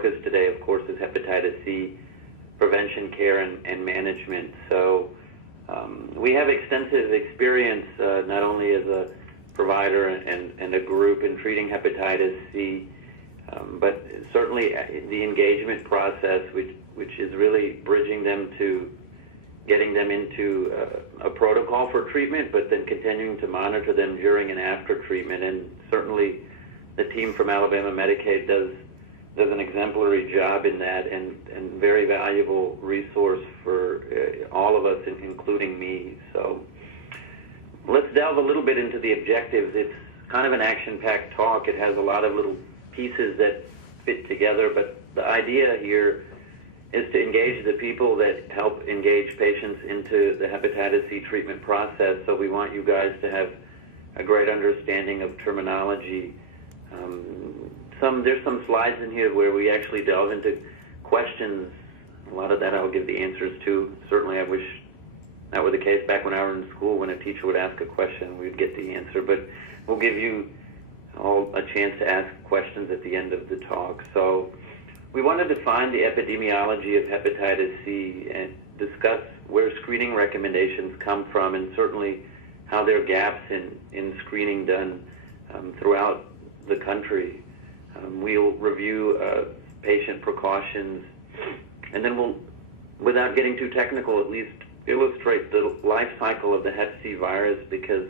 focus today, of course, is hepatitis C prevention, care, and management. So we have extensive experience, not only as a provider and a group in treating hepatitis C, but certainly the engagement process, which is really bridging them to getting them into a protocol for treatment, but then continuing to monitor them during and after treatment. And certainly the team from Alabama Medicaid does an exemplary job in that, and very valuable resource for all of us, including me. So let's delve a little bit into the objectives. It's kind of an action-packed talk. It has a lot of little pieces that fit together, but the idea here is to engage the people that help engage patients into the hepatitis C treatment process. So we want you guys to have a great understanding of terminology. There's some slides in here where we actually delve into questions. A lot of that I'll give the answers to. Certainly I wish that were the case back when I was in school. When a teacher would ask a question, we'd get the answer. But we'll give you all a chance to ask questions at the end of the talk. So we want to define the epidemiology of hepatitis C and discuss where screening recommendations come from, and certainly how there are gaps in screening done throughout the country. We'll review patient precautions, and then we'll, without getting too technical, at least illustrate the life cycle of the hep C virus, because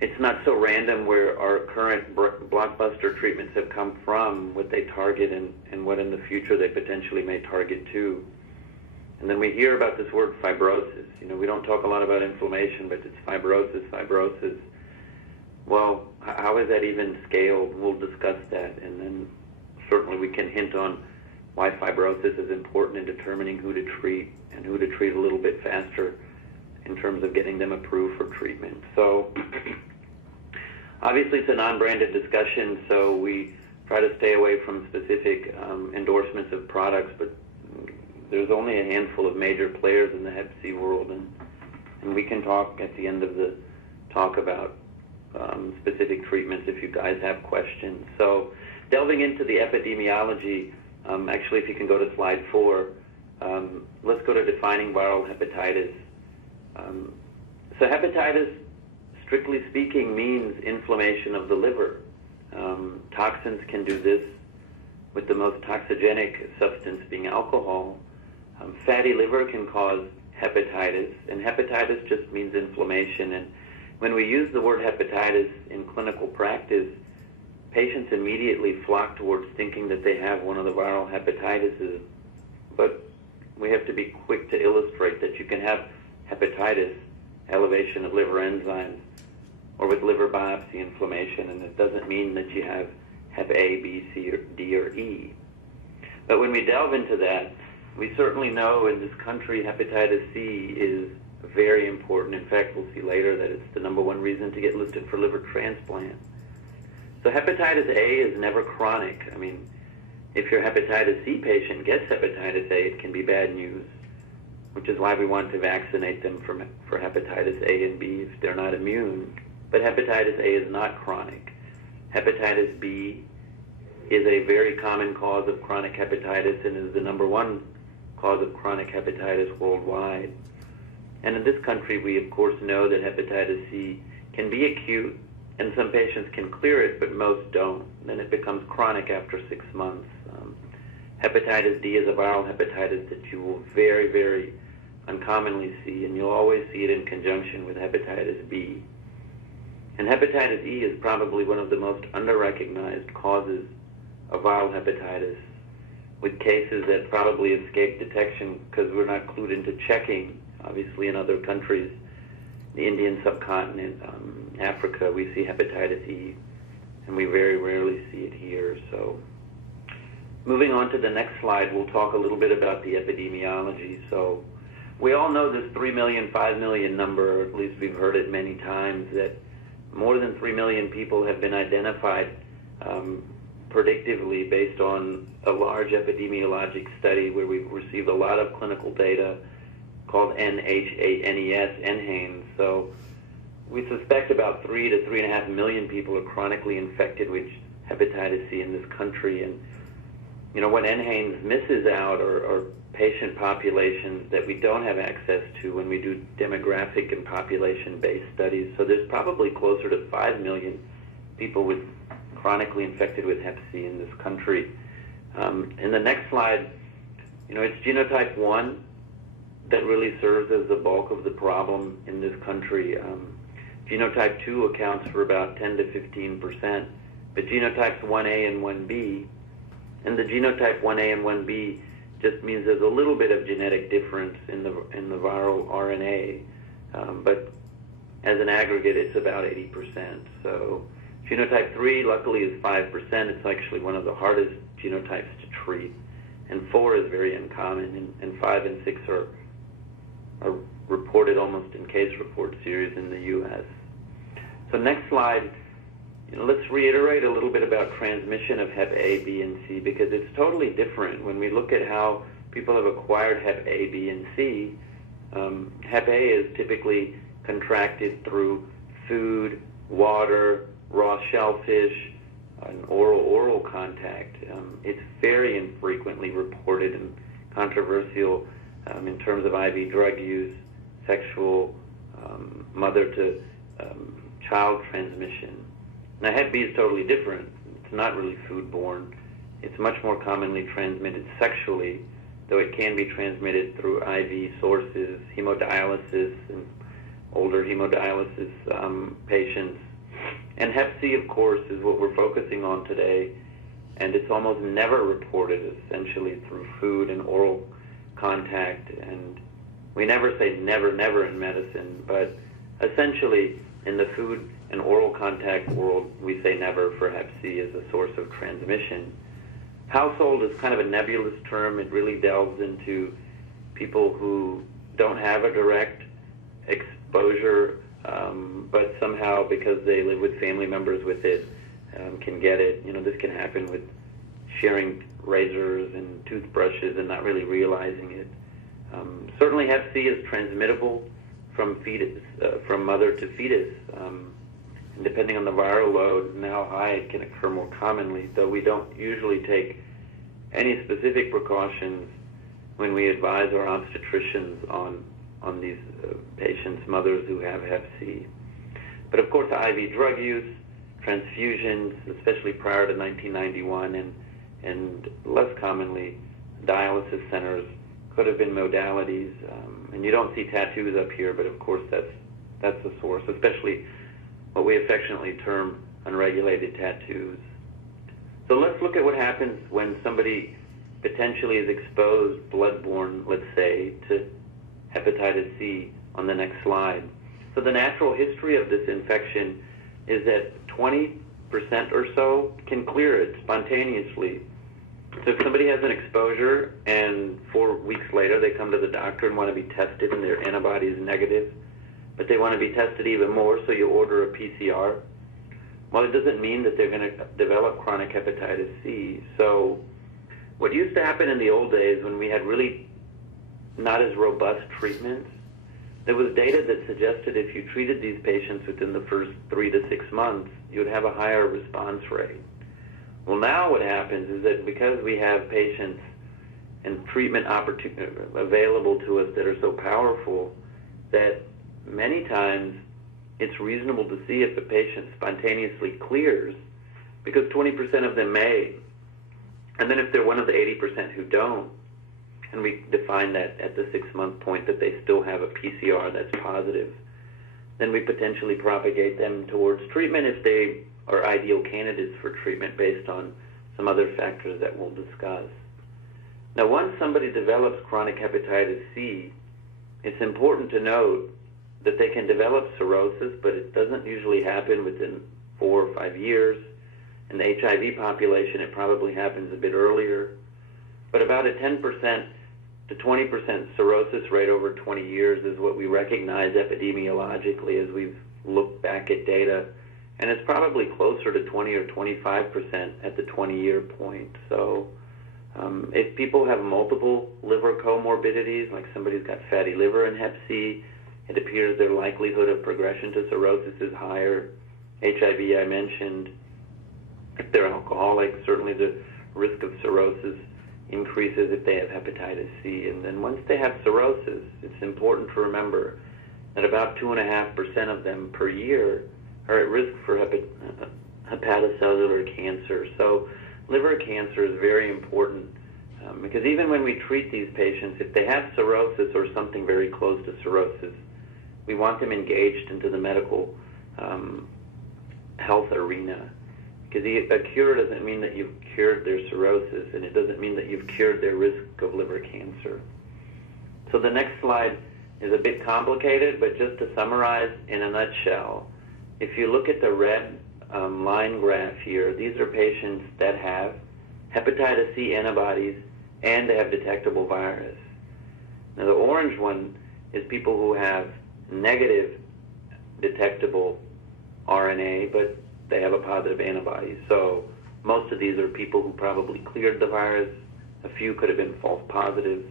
it's not so random where our current blockbuster treatments have come from, what they target, and what in the future they potentially may target too. And then we hear about this word fibrosis. You know, we don't talk a lot about inflammation, but it's fibrosis. Well, how is that even scaled? We'll discuss that, and then certainly we can hint on why fibrosis is important in determining who to treat, and who to treat a little bit faster in terms of getting them approved for treatment. So obviously it's a non-branded discussion, so we try to stay away from specific endorsements of products, but there's only a handful of major players in the hep C world, and we can talk at the end of the talk about specific treatments if you guys have questions. So delving into the epidemiology, actually if you can go to slide 4, let's go to defining viral hepatitis. So hepatitis, strictly speaking, means inflammation of the liver. Toxins can do this, with the most toxigenic substance being alcohol. Fatty liver can cause hepatitis, and hepatitis just means inflammation. And when we use the word hepatitis in clinical practice, patients immediately flock towards thinking that they have one of the viral hepatitises. But we have to be quick to illustrate that you can have hepatitis, elevation of liver enzymes, or with liver biopsy inflammation, and it doesn't mean that you have hep A, B, C, or D, or E. But when we delve into that, we certainly know in this country hepatitis C is very important. In fact, we'll see later that it's the #1 reason to get listed for liver transplant. So hepatitis A is never chronic. I mean, if your hepatitis C patient gets hepatitis A, it can be bad news, which is why we want to vaccinate them for hepatitis A and B if they're not immune. But hepatitis A is not chronic. Hepatitis B is a very common cause of chronic hepatitis and is the #1 cause of chronic hepatitis worldwide. And in this country, we of course know that hepatitis C can be acute, and some patients can clear it, but most don't. Then it becomes chronic after 6 months. Hepatitis D is a viral hepatitis that you will very, very uncommonly see, and you'll always see it in conjunction with hepatitis B. And hepatitis E is probably one of the most under-recognized causes of viral hepatitis, with cases that probably escape detection because we're not clued into checking. Obviously in other countries, the Indian subcontinent, Africa, we see hepatitis E, and we very rarely see it here. So moving on to the next slide, we'll talk a little bit about the epidemiology. So we all know this 3 million, 5 million number, or at least we've heard it many times, that more than 3 million people have been identified predictively based on a large epidemiologic study where we've received a lot of clinical data called NHANES. So we suspect about 3 to 3.5 million people are chronically infected with hepatitis C in this country, and what NHANES misses out are patient populations that we don't have access to when we do demographic and population-based studies. So there's probably closer to 5 million people with chronically infected with Hep C in this country. In the next slide, it's genotype 1 that really serves as the bulk of the problem in this country. Genotype 2 accounts for about 10 to 15%, but genotypes 1A and 1B, and the genotype 1A and 1B just means there's a little bit of genetic difference in the viral RNA, but as an aggregate, it's about 80%. So genotype 3, luckily, is 5%. It's actually one of the hardest genotypes to treat, and 4 is very uncommon, and 5 and 6 are reported almost in case report series in the U.S. So next slide, let's reiterate a little bit about transmission of Hep A, B, and C, because it's totally different. When we look at how people have acquired Hep A, B, and C, Hep A is typically contracted through food, water, raw shellfish, and oral contact. It's very infrequently reported and controversial in terms of IV drug use, sexual, mother-to-child transmission. Now, Hep B is totally different. It's not really foodborne. It's much more commonly transmitted sexually, though it can be transmitted through IV sources, hemodialysis, and older hemodialysis patients. And Hep C, of course, is what we're focusing on today, and it's almost never reported essentially through food and oral contact. And we never say never, never in medicine, but essentially in the food and oral contact world, we say never for Hep C as a source of transmission. Household is kind of a nebulous term. It really delves into people who don't have a direct exposure, but somehow because they live with family members with it, can get it. This can happen with sharing razors and toothbrushes and not really realizing it. Certainly Hep C is transmittable from fetus, from mother to fetus. And depending on the viral load and how high, it can occur more commonly, though we don't usually take any specific precautions when we advise our obstetricians on these patients, mothers who have Hep C. But of course, IV drug use, transfusions, especially prior to 1991, and less commonly, dialysis centers could have been modalities. And you don't see tattoos up here, but of course that's the source, especially what we affectionately term unregulated tattoos. So let's look at what happens when somebody potentially is exposed bloodborne, let's say, to hepatitis C on the next slide. So the natural history of this infection is that 20% or so can clear it spontaneously. So if somebody has an exposure and 4 weeks later they come to the doctor and want to be tested and their antibody is negative, but they want to be tested even more, so you order a PCR, well, it doesn't mean that they're going to develop chronic hepatitis C. So what used to happen in the old days when we had really not as robust treatments, there was data that suggested if you treated these patients within the first 3 to 6 months, you would have a higher response rate. Well, now what happens is that because we have patients and treatment available to us that are so powerful, that many times it's reasonable to see if the patient spontaneously clears, because 20% of them may. And then if they're one of the 80% who don't, and we define that at the 6-month point that they still have a PCR that's positive, then we potentially propagate them towards treatment if they are ideal candidates for treatment based on some other factors that we'll discuss. Now, once somebody develops chronic hepatitis C, it's important to note that they can develop cirrhosis, but it doesn't usually happen within 4 or 5 years. In the HIV population, it probably happens a bit earlier. But about a 10% to 20% cirrhosis rate over 20 years is what we recognize epidemiologically as we've looked back at data. And it's probably closer to 20 or 25% at the 20-year point. So if people have multiple liver comorbidities, like somebody's got fatty liver and Hep C, it appears their likelihood of progression to cirrhosis is higher. HIV, I mentioned. If they're alcoholic, certainly the risk of cirrhosis increases if they have hepatitis C. And then once they have cirrhosis, it's important to remember that about 2.5% of them per year are at risk for hepatocellular cancer. So liver cancer is very important because even when we treat these patients, if they have cirrhosis or something very close to cirrhosis, we want them engaged into the medical health arena. Because a cure doesn't mean that you've cured their cirrhosis, and it doesn't mean that you've cured their risk of liver cancer. So the next slide is a bit complicated, but just to summarize in a nutshell, if you look at the red line graph here, these are patients that have hepatitis C antibodies and they have detectable virus. Now the orange one is people who have negative detectable RNA, but they have a positive antibody. So most of these are people who probably cleared the virus. A few could have been false positives.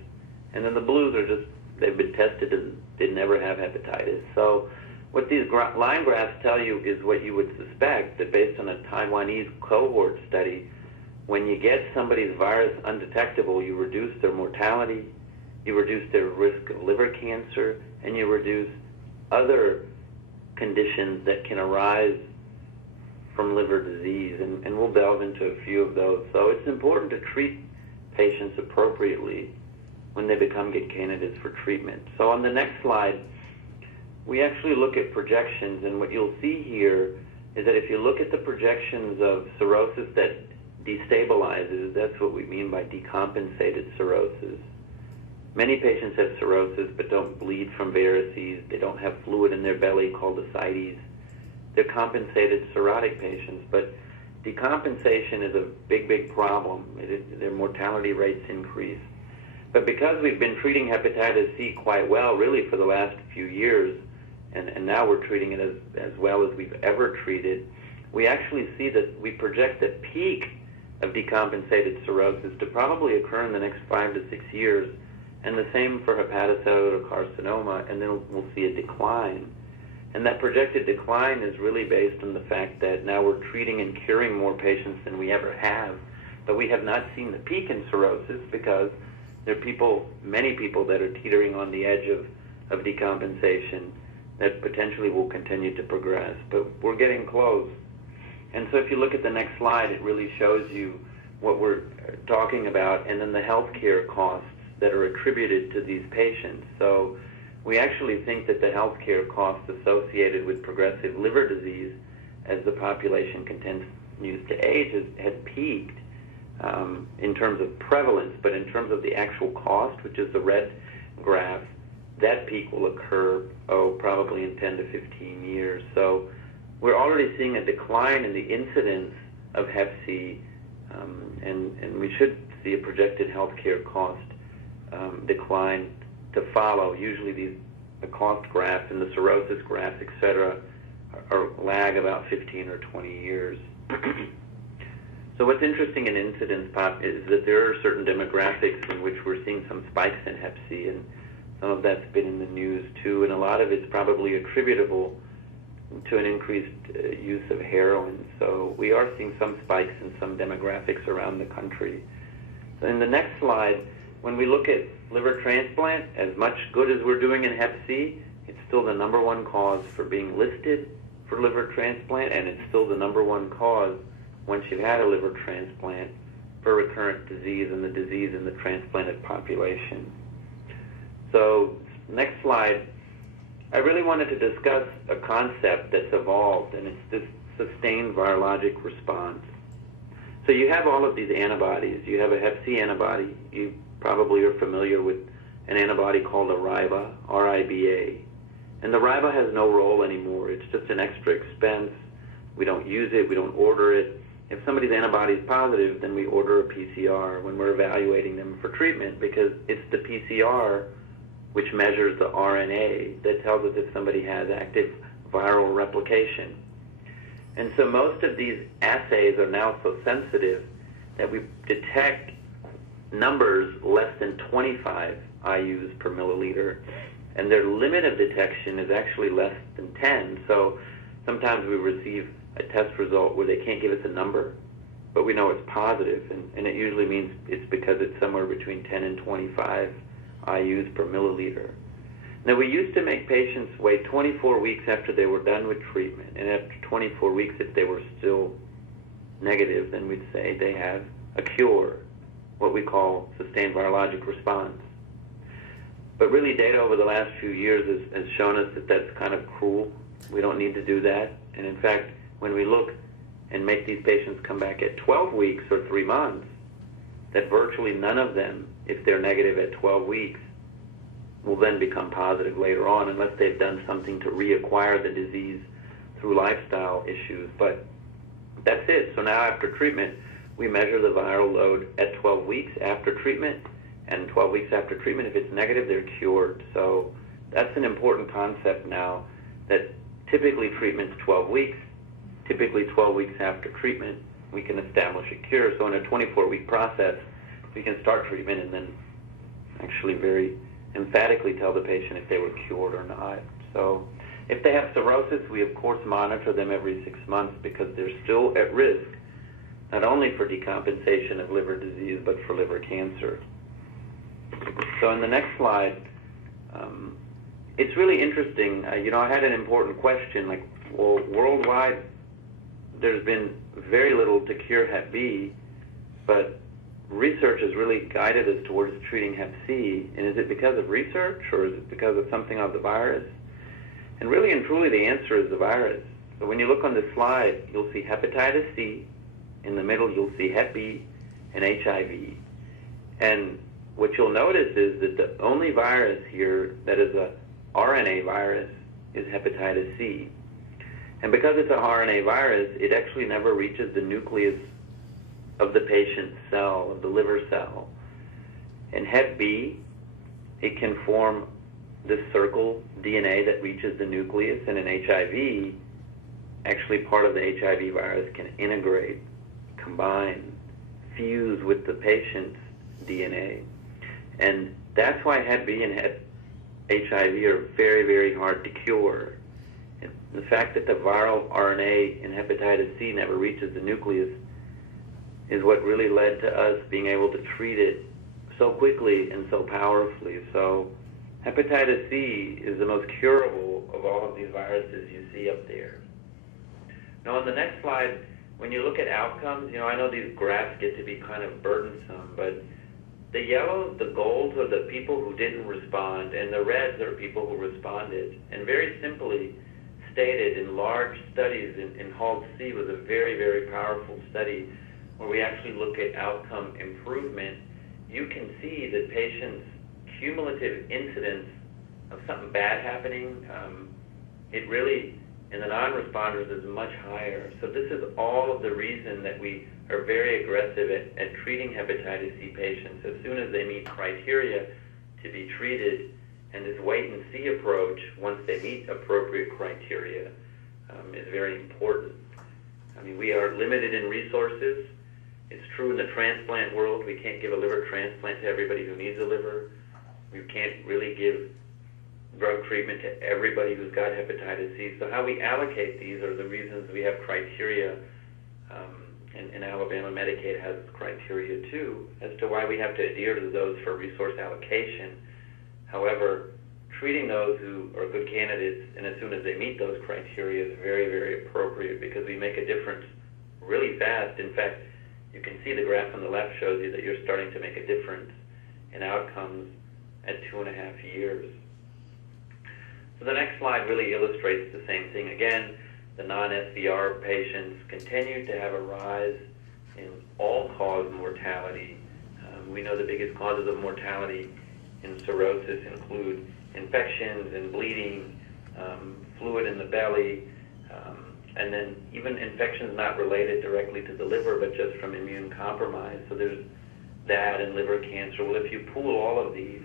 And then the blues are just, they've been tested and they never have hepatitis. So what these line graphs tell you is what you would suspect, that based on a Taiwanese cohort study, when you get somebody's virus undetectable, you reduce their mortality, you reduce their risk of liver cancer, and you reduce other conditions that can arise from liver disease, and we'll delve into a few of those. So it's important to treat patients appropriately when they become good candidates for treatment. So on the next slide, we actually look at projections, and what you'll see here is that if you look at the projections of cirrhosis that destabilizes, that's what we mean by decompensated cirrhosis. Many patients have cirrhosis but don't bleed from varices. They don't have fluid in their belly called ascites. They're compensated cirrhotic patients, but decompensation is a big problem. Their mortality rates increase. But because we've been treating hepatitis C quite well, really, for the last few years, and now we're treating it as well as we've ever treated, we actually see that we project the peak of decompensated cirrhosis to probably occur in the next 5 to 6 years, and the same for hepatocellular carcinoma, and then we'll see a decline. And that projected decline is really based on the fact that now we're treating and curing more patients than we ever have, but we have not seen the peak in cirrhosis because there are many people that are teetering on the edge of decompensation that potentially will continue to progress, but we're getting close. And so if you look at the next slide, it really shows you what we're talking about, and then the healthcare costs that are attributed to these patients. So we actually think that the healthcare costs associated with progressive liver disease as the population continues to age has peaked in terms of prevalence, but in terms of the actual cost, which is the red graph, that peak will occur, probably in 10 to 15 years. So we're already seeing a decline in the incidence of Hep C, and we should see a projected healthcare cost decline to follow. Usually the cost graphs and the cirrhosis graphs, et cetera, lag about 15 or 20 years. So what's interesting in incidence pop is that there are certain demographics in which we're seeing some spikes in Hep C, and some of that's been in the news too, and a lot of it's probably attributable to an increased use of heroin. So we are seeing some spikes in some demographics around the country. So in the next slide, when we look at liver transplant, as much good as we're doing in Hep C, it's still the number one cause for being listed for liver transplant, and it's still the number one cause once you've had a liver transplant for recurrent disease and the disease in the transplanted population. So next slide, I really wanted to discuss a concept that's evolved, and it's this sustained virologic response. So you have all of these antibodies. You have a Hep C antibody. You probably are familiar with an antibody called a RIBA, R-I-B-A. And the RIBA has no role anymore. It's just an extra expense. We don't use it. We don't order it. If somebody's antibody is positive, then we order a PCR when we're evaluating them for treatment, because it's the PCR which measures the RNA that tells us if somebody has active viral replication. And so most of these assays are now so sensitive that we detect numbers less than 25 IUs per milliliter, and their limit of detection is actually less than 10. So sometimes we receive a test result where they can't give us a number. but we know it's positive, and it usually means it's because it's somewhere between 10 and 25 IUs per milliliter. Now, we used to make patients wait 24 weeks after they were done with treatment, and after 24 weeks, if they were still negative, then we'd say they have a cure, what we call sustained virologic response. But really, data over the last few years has shown us that that's kind of cruel. We don't need to do that. And in fact, when we look and make these patients come back at 12 weeks or 3 months, that virtually none of them, if they're negative at 12 weeks, will then become positive later on unless they've done something to reacquire the disease through lifestyle issues. But that's it. So now after treatment, we measure the viral load at 12 weeks after treatment, and 12 weeks after treatment, if it's negative, they're cured. So that's an important concept now, that typically treatment's 12 weeks, typically 12 weeks after treatment, we can establish a cure. So in a 24-week process, we can start treatment and then actually very emphatically tell the patient if they were cured or not. So if they have cirrhosis, we of course monitor them every 6 months because they're still at risk, not only for decompensation of liver disease, but for liver cancer. So in the next slide, it's really interesting. I had an important question, like, well, worldwide, there's been very little to cure Hep B, but research has really guided us towards treating Hep C. And is it because of research, or is it because of something of the virus? And really and truly, the answer is the virus. So when you look on this slide, you'll see hepatitis C. In the middle, you'll see Hep B and HIV. And what you'll notice is that the only virus here that is a RNA virus is hepatitis C. And because it's a RNA virus, it actually never reaches the nucleus of the patient's cell, of the liver cell. In Hep B, it can form this circle DNA that reaches the nucleus, and in HIV, actually part of the HIV virus can integrate, combine, fuse with the patient's DNA. And that's why Hep B and HIV are very, very hard to cure. And the fact that the viral RNA in hepatitis C never reaches the nucleus is what really led to us being able to treat it so quickly and so powerfully. So hepatitis C is the most curable of all of these viruses you see up there. Now on the next slide, when you look at outcomes, I know these graphs get to be kind of burdensome, but the yellows, the golds, are the people who didn't respond, and the reds are people who responded. And very simply stated, in large studies, in HALT-C was a very, very powerful study where we actually look at outcome improvement. You can see that patients' cumulative incidence of something bad happening, it really, in the non-responders, is much higher. So this is all of the reason that we are very aggressive at treating hepatitis C patients as soon as they meet criteria to be treated, and this wait-and-see approach, once they meet appropriate criteria, is very important. I mean, we are limited in resources. It's true in the transplant world. We can't give a liver transplant to everybody who needs a liver. We can't really give drug treatment to everybody who's got hepatitis C. So how we allocate these are the reasons we have criteria, and Alabama Medicaid has criteria too, as to why we have to adhere to those for resource allocation. However, treating those who are good candidates and as soon as they meet those criteria is very, very appropriate because we make a difference really fast. In fact, you can see the graph on the left shows you that you're starting to make a difference in outcomes at 2.5 years. So the next slide really illustrates the same thing. Again, the non-SVR patients continue to have a rise in all-cause mortality. We know the biggest causes of mortality in cirrhosis include infections and bleeding, fluid in the belly, and then even infections not related directly to the liver, but just from immune compromise. So there's that and liver cancer. Well, if you pool all of these,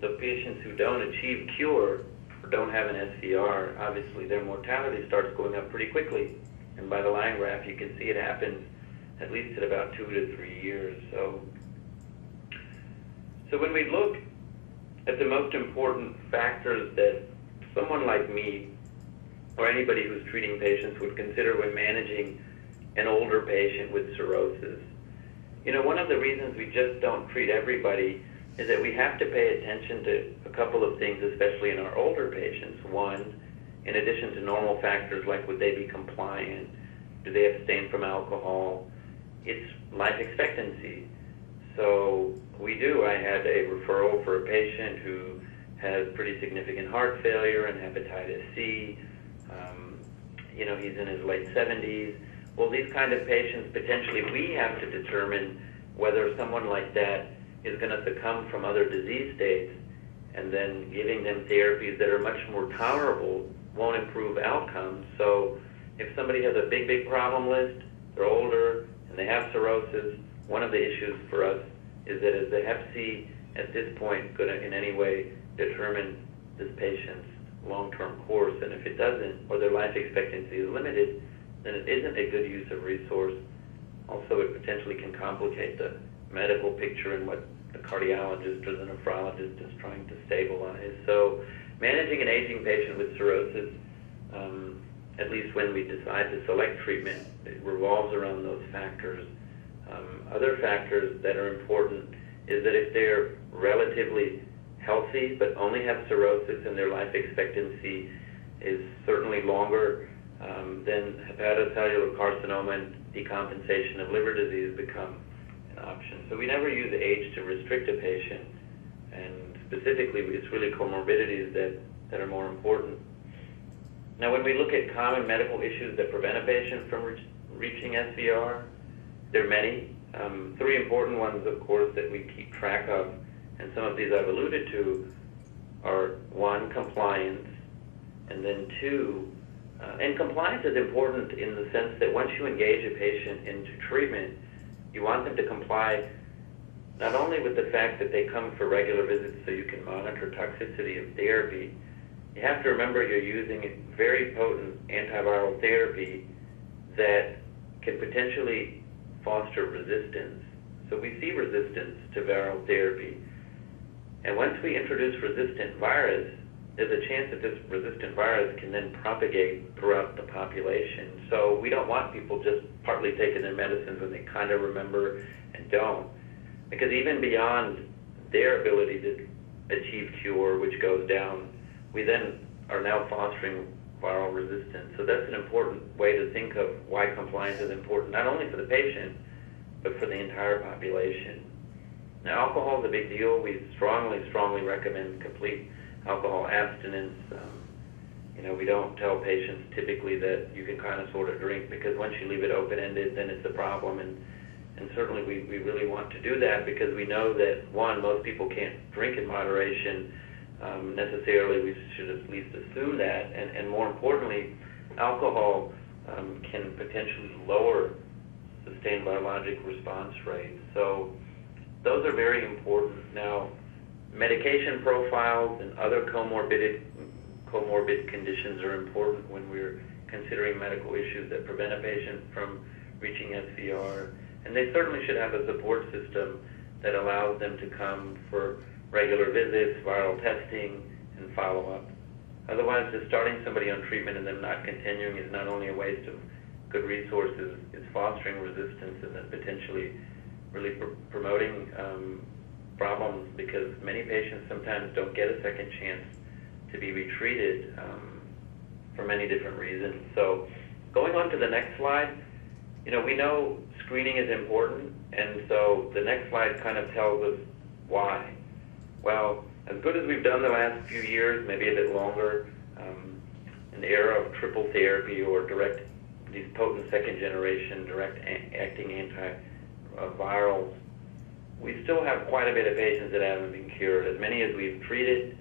the patients who don't achieve cure or don't have an SVR, obviously their mortality starts going up pretty quickly. And by the line graph, you can see it happens at least at about 2 to 3 years. So when we look at the most important factors that someone like me or anybody who's treating patients would consider when managing an older patient with cirrhosis. One of the reasons we just don't treat everybody is that we have to pay attention to a couple of things, especially in our older patients. One, in addition to normal factors like would they be compliant, do they abstain from alcohol, it's life expectancy. So I had a referral for a patient who has pretty significant heart failure and hepatitis C. He's in his late 70s. Well, these kind of patients, potentially we have to determine whether someone like that is going to succumb from other disease states, and then giving them therapies that are much more tolerable won't improve outcomes. So if somebody has a big problem list, they're older, and they have cirrhosis, one of the issues for us is that is the Hep C at this point going to in any way determine this patient's long-term course? And if it doesn't, or their life expectancy is limited, then it isn't a good use of resource. Also, it potentially can complicate the medical picture and what the cardiologist or the nephrologist is trying to stabilize. So managing an aging patient with cirrhosis, at least when we decide to select treatment, it revolves around those factors. Other factors that are important is that if they're relatively healthy but only have cirrhosis and their life expectancy is certainly longer, then hepatocellular carcinoma and decompensation of liver disease become an option. So we never use age to restrict a patient, and specifically it's really comorbidities that are more important. Now, when we look at common medical issues that prevent a patient from reaching SVR, there are many. Three important ones, of course, that we keep track of, and some of these I've alluded to, are one, compliance, and then two, and compliance is important in the sense that once you engage a patient into treatment, you want them to comply not only with the fact that they come for regular visits so you can monitor toxicity of therapy. You have to remember you're using a very potent antiviral therapy that can potentially foster resistance. So we see resistance to viral therapy. And once we introduce resistant virus, there's a chance that this resistant virus can then propagate throughout the population. So we don't want people just partly taking their medicines when they kind of remember and don't. Because even beyond their ability to achieve cure, which goes down, we then are now fostering viral resistance. So that's an important way to think of why compliance is important, not only for the patient, but for the entire population. Now, alcohol is a big deal. We strongly recommend complete alcohol abstinence. We don't tell patients typically that you can kind of sort of drink, because once you leave it open-ended, then it's a problem. And certainly we really want to do that because we know that, one, most people can't drink in moderation. Necessarily, we should at least assume that. And more importantly, alcohol can potentially lower sustained biologic response rates. So those are very important. Now, medication profiles and other comorbid conditions are important when we're considering medical issues that prevent a patient from reaching SVR. And they certainly should have a support system that allows them to come for regular visits, viral testing, and follow-up. Otherwise, just starting somebody on treatment and them not continuing is not only a waste of good resources, it's fostering resistance and then potentially really promoting problems, because many patients sometimes don't get a second chance to be retreated for many different reasons. So going on to the next slide, we know screening is important, and so the next slide kind of tells us why. Well, as good as we've done the last few years, maybe a bit longer, in the era of triple therapy or these potent second-generation direct-acting antivirals, we still have quite a bit of patients that haven't been cured. As many as we've treated,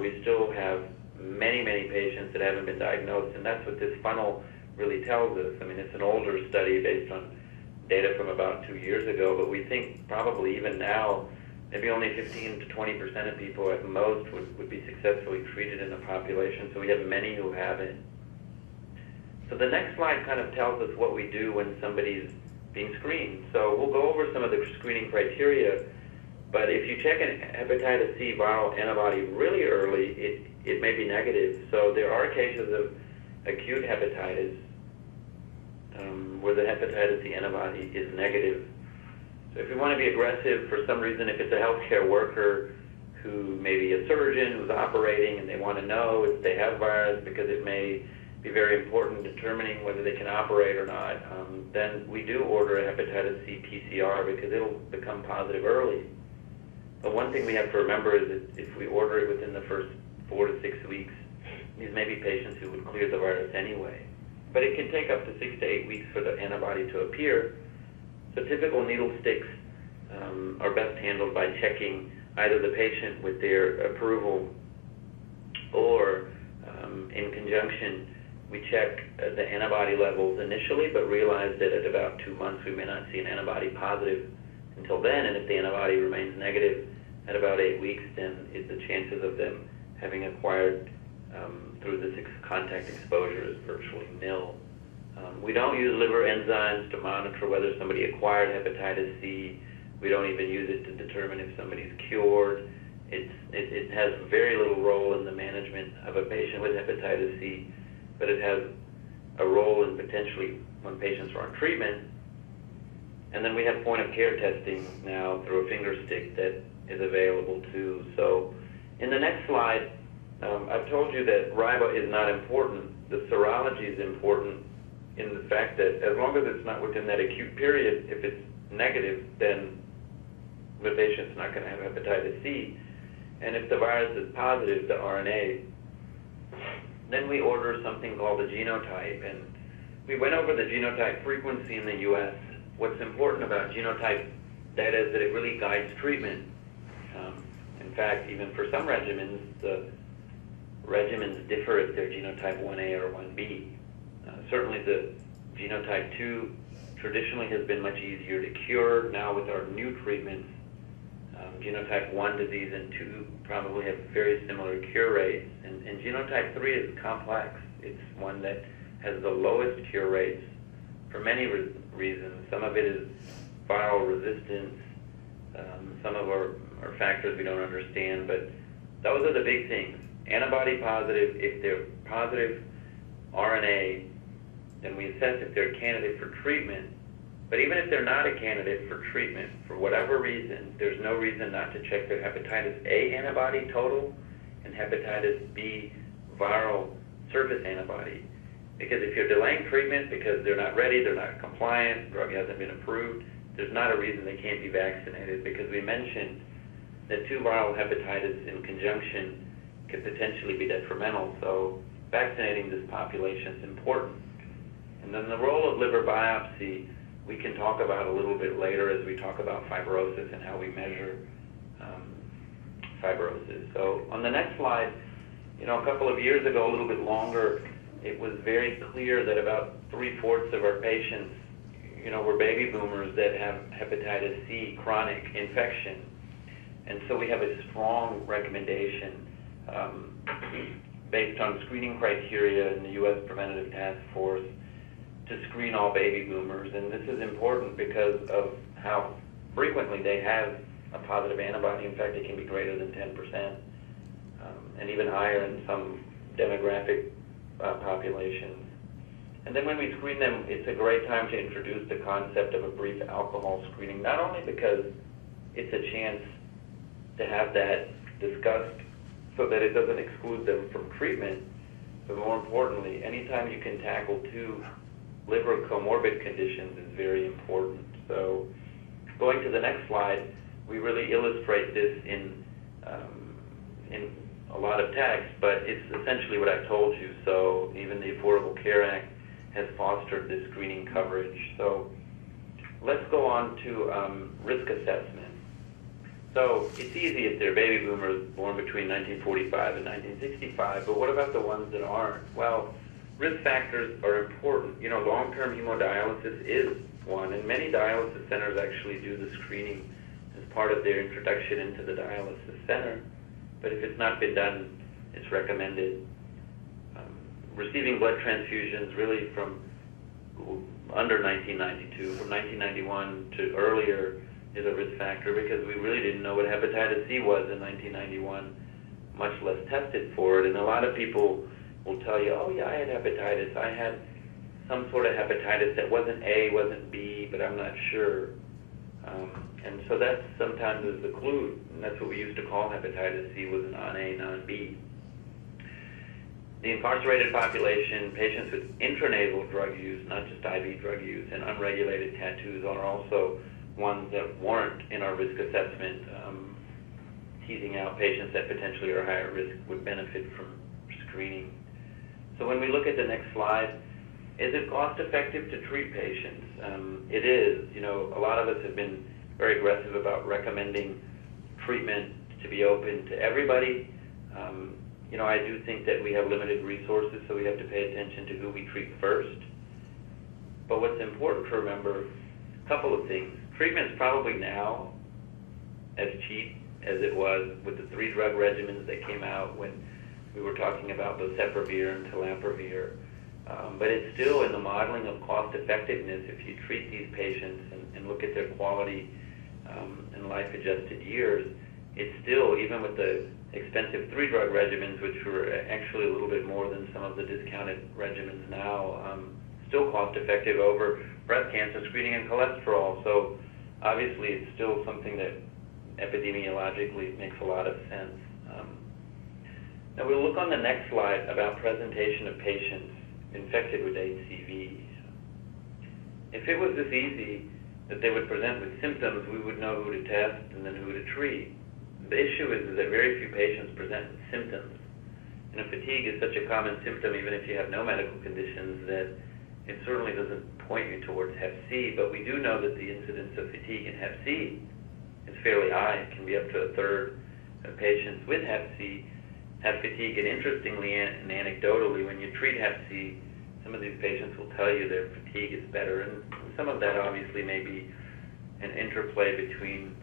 we still have many patients that haven't been diagnosed, and that's what this funnel really tells us. I mean, it's an older study based on data from about 2 years ago, but we think probably even now, maybe only 15 to 20% of people at most would be successfully treated in the population, so we have many who haven't. So the next slide kind of tells us what we do when somebody's being screened. So we'll go over some of the screening criteria, but if you check an hepatitis C viral antibody really early, it may be negative. So there are cases of acute hepatitis where the hepatitis C antibody is negative. So if you want to be aggressive for some reason, if it's a healthcare worker who may be a surgeon who's operating and they want to know if they have virus because it may be very important determining whether they can operate or not, then we do order a hepatitis C PCR because it'll become positive early. But one thing we have to remember is that if we order it within the first 4 to 6 weeks, these may be patients who would clear the virus anyway. But it can take up to 6 to 8 weeks for the antibody to appear. So typical needle sticks are best handled by checking either the patient with their approval or in conjunction, we check the antibody levels initially, but realize that at about 2 months we may not see an antibody positive until then, and if the antibody remains negative at about 8 weeks, then the chances of them having acquired through the contact exposure is virtually nil. We don't use liver enzymes to monitor whether somebody acquired hepatitis C. We don't even use it to determine if somebody's cured. It has very little role in the management of a patient with hepatitis C, but it has a role in potentially when patients are on treatment. And then we have point-of-care testing now through a finger stick that is available too. So in the next slide, I've told you that RIBA is not important. The serology is important in the fact that as long as it's not within that acute period, if it's negative, then the patient's not going to have hepatitis C. And if the virus is positive, the RNA, then we order something called a genotype. And we went over the genotype frequency in the U.S. What's important about genotype data is that it really guides treatment. In fact, even for some regimens, the regimens differ if they're genotype 1A or 1B. Certainly the genotype 2 traditionally has been much easier to cure. Now with our new treatments, genotype 1 disease and 2 probably have very similar cure rates. And genotype 3 is complex. It's one that has the lowest cure rates for many reasons. Some of it is viral resistance. Some of our factors we don't understand, but those are the big things. Antibody positive, if they're positive RNA, then we assess if they're a candidate for treatment. But even if they're not a candidate for treatment, for whatever reason, there's no reason not to check their hepatitis A antibody total and hepatitis B viral surface antibody. Because if you're delaying treatment because they're not ready, they're not compliant, drug hasn't been approved, there's not a reason they can't be vaccinated, because we mentioned that 2 viral hepatitis in conjunction could potentially be detrimental. So vaccinating this population is important. And then the role of liver biopsy, we can talk about a little bit later as we talk about fibrosis and how we measure fibrosis. So on the next slide, a couple of years ago, a little bit longer, it was very clear that about 3/4 of our patients, were baby boomers that have hepatitis C chronic infection. And so we have a strong recommendation based on screening criteria in the U.S. Preventative Task Force to screen all baby boomers. And this is important because of how frequently they have a positive antibody. In fact, it can be greater than 10%, and even higher in some demographic populations. And then when we screen them, it's a great time to introduce the concept of a brief alcohol screening, not only because it's a chance to have that discussed so that it doesn't exclude them from treatment, but more importantly, anytime you can tackle 2 liver comorbid conditions is very important. So going to the next slide, we really illustrate this in a lot of text, but it's essentially what I told you. So even the Affordable Care Act has fostered this screening coverage. So let's go on to risk assessment. So it's easy if they're baby boomers born between 1945 and 1965, but what about the ones that aren't? Well, risk factors are important. Long-term hemodialysis is one, and many dialysis centers actually do the screening as part of their introduction into the dialysis center. But if it's not been done, it's recommended. Receiving blood transfusions really from under 1992, from 1991 to earlier, is a risk factor because we really didn't know what hepatitis C was in 1991, much less tested for it. And a lot of people will tell you, oh yeah, I had hepatitis. I had some sort of hepatitis that wasn't A, wasn't B, but I'm not sure. And so that sometimes is the clue, and that's what we used to call hepatitis C, was non-A, non-B. The incarcerated population, patients with intranasal drug use, not just IV drug use, and unregulated tattoos are also ones that warrant in our risk assessment, teasing out patients that potentially are higher risk would benefit from screening. So when we look at the next slide, is it cost effective to treat patients? It is. You know, a lot of us have been very aggressive about recommending treatment to be open to everybody. You know, I do think that we have limited resources, so we have to pay attention to who we treat first. But what's important to remember, a couple of things. Treatment's probably now as cheap as it was with the 3 drug regimens that came out when we were talking about boceprevir and telaprevir. But it's still in the modeling of cost effectiveness. If you treat these patients and look at their quality and life-adjusted years, it's still, even with the expensive 3 drug regimens, which were actually a little bit more than some of the discounted regimens now, still cost effective over breast cancer screening and cholesterol. So obviously it's still something that epidemiologically makes a lot of sense. Now we'll look on the next slide about presentation of patients infected with HCV. If it was this easy that they would present with symptoms, we would know who to test and then who to treat. The issue is that very few patients present with symptoms. And fatigue is such a common symptom, even if you have no medical conditions, that it certainly doesn't point you towards Hep C, but we do know that the incidence of fatigue in Hep C is fairly high. It can be up to a third of patients with Hep C have fatigue, and interestingly and anecdotally, when you treat Hep C, some of these patients will tell you their fatigue is better, and some of that obviously may be an interplay between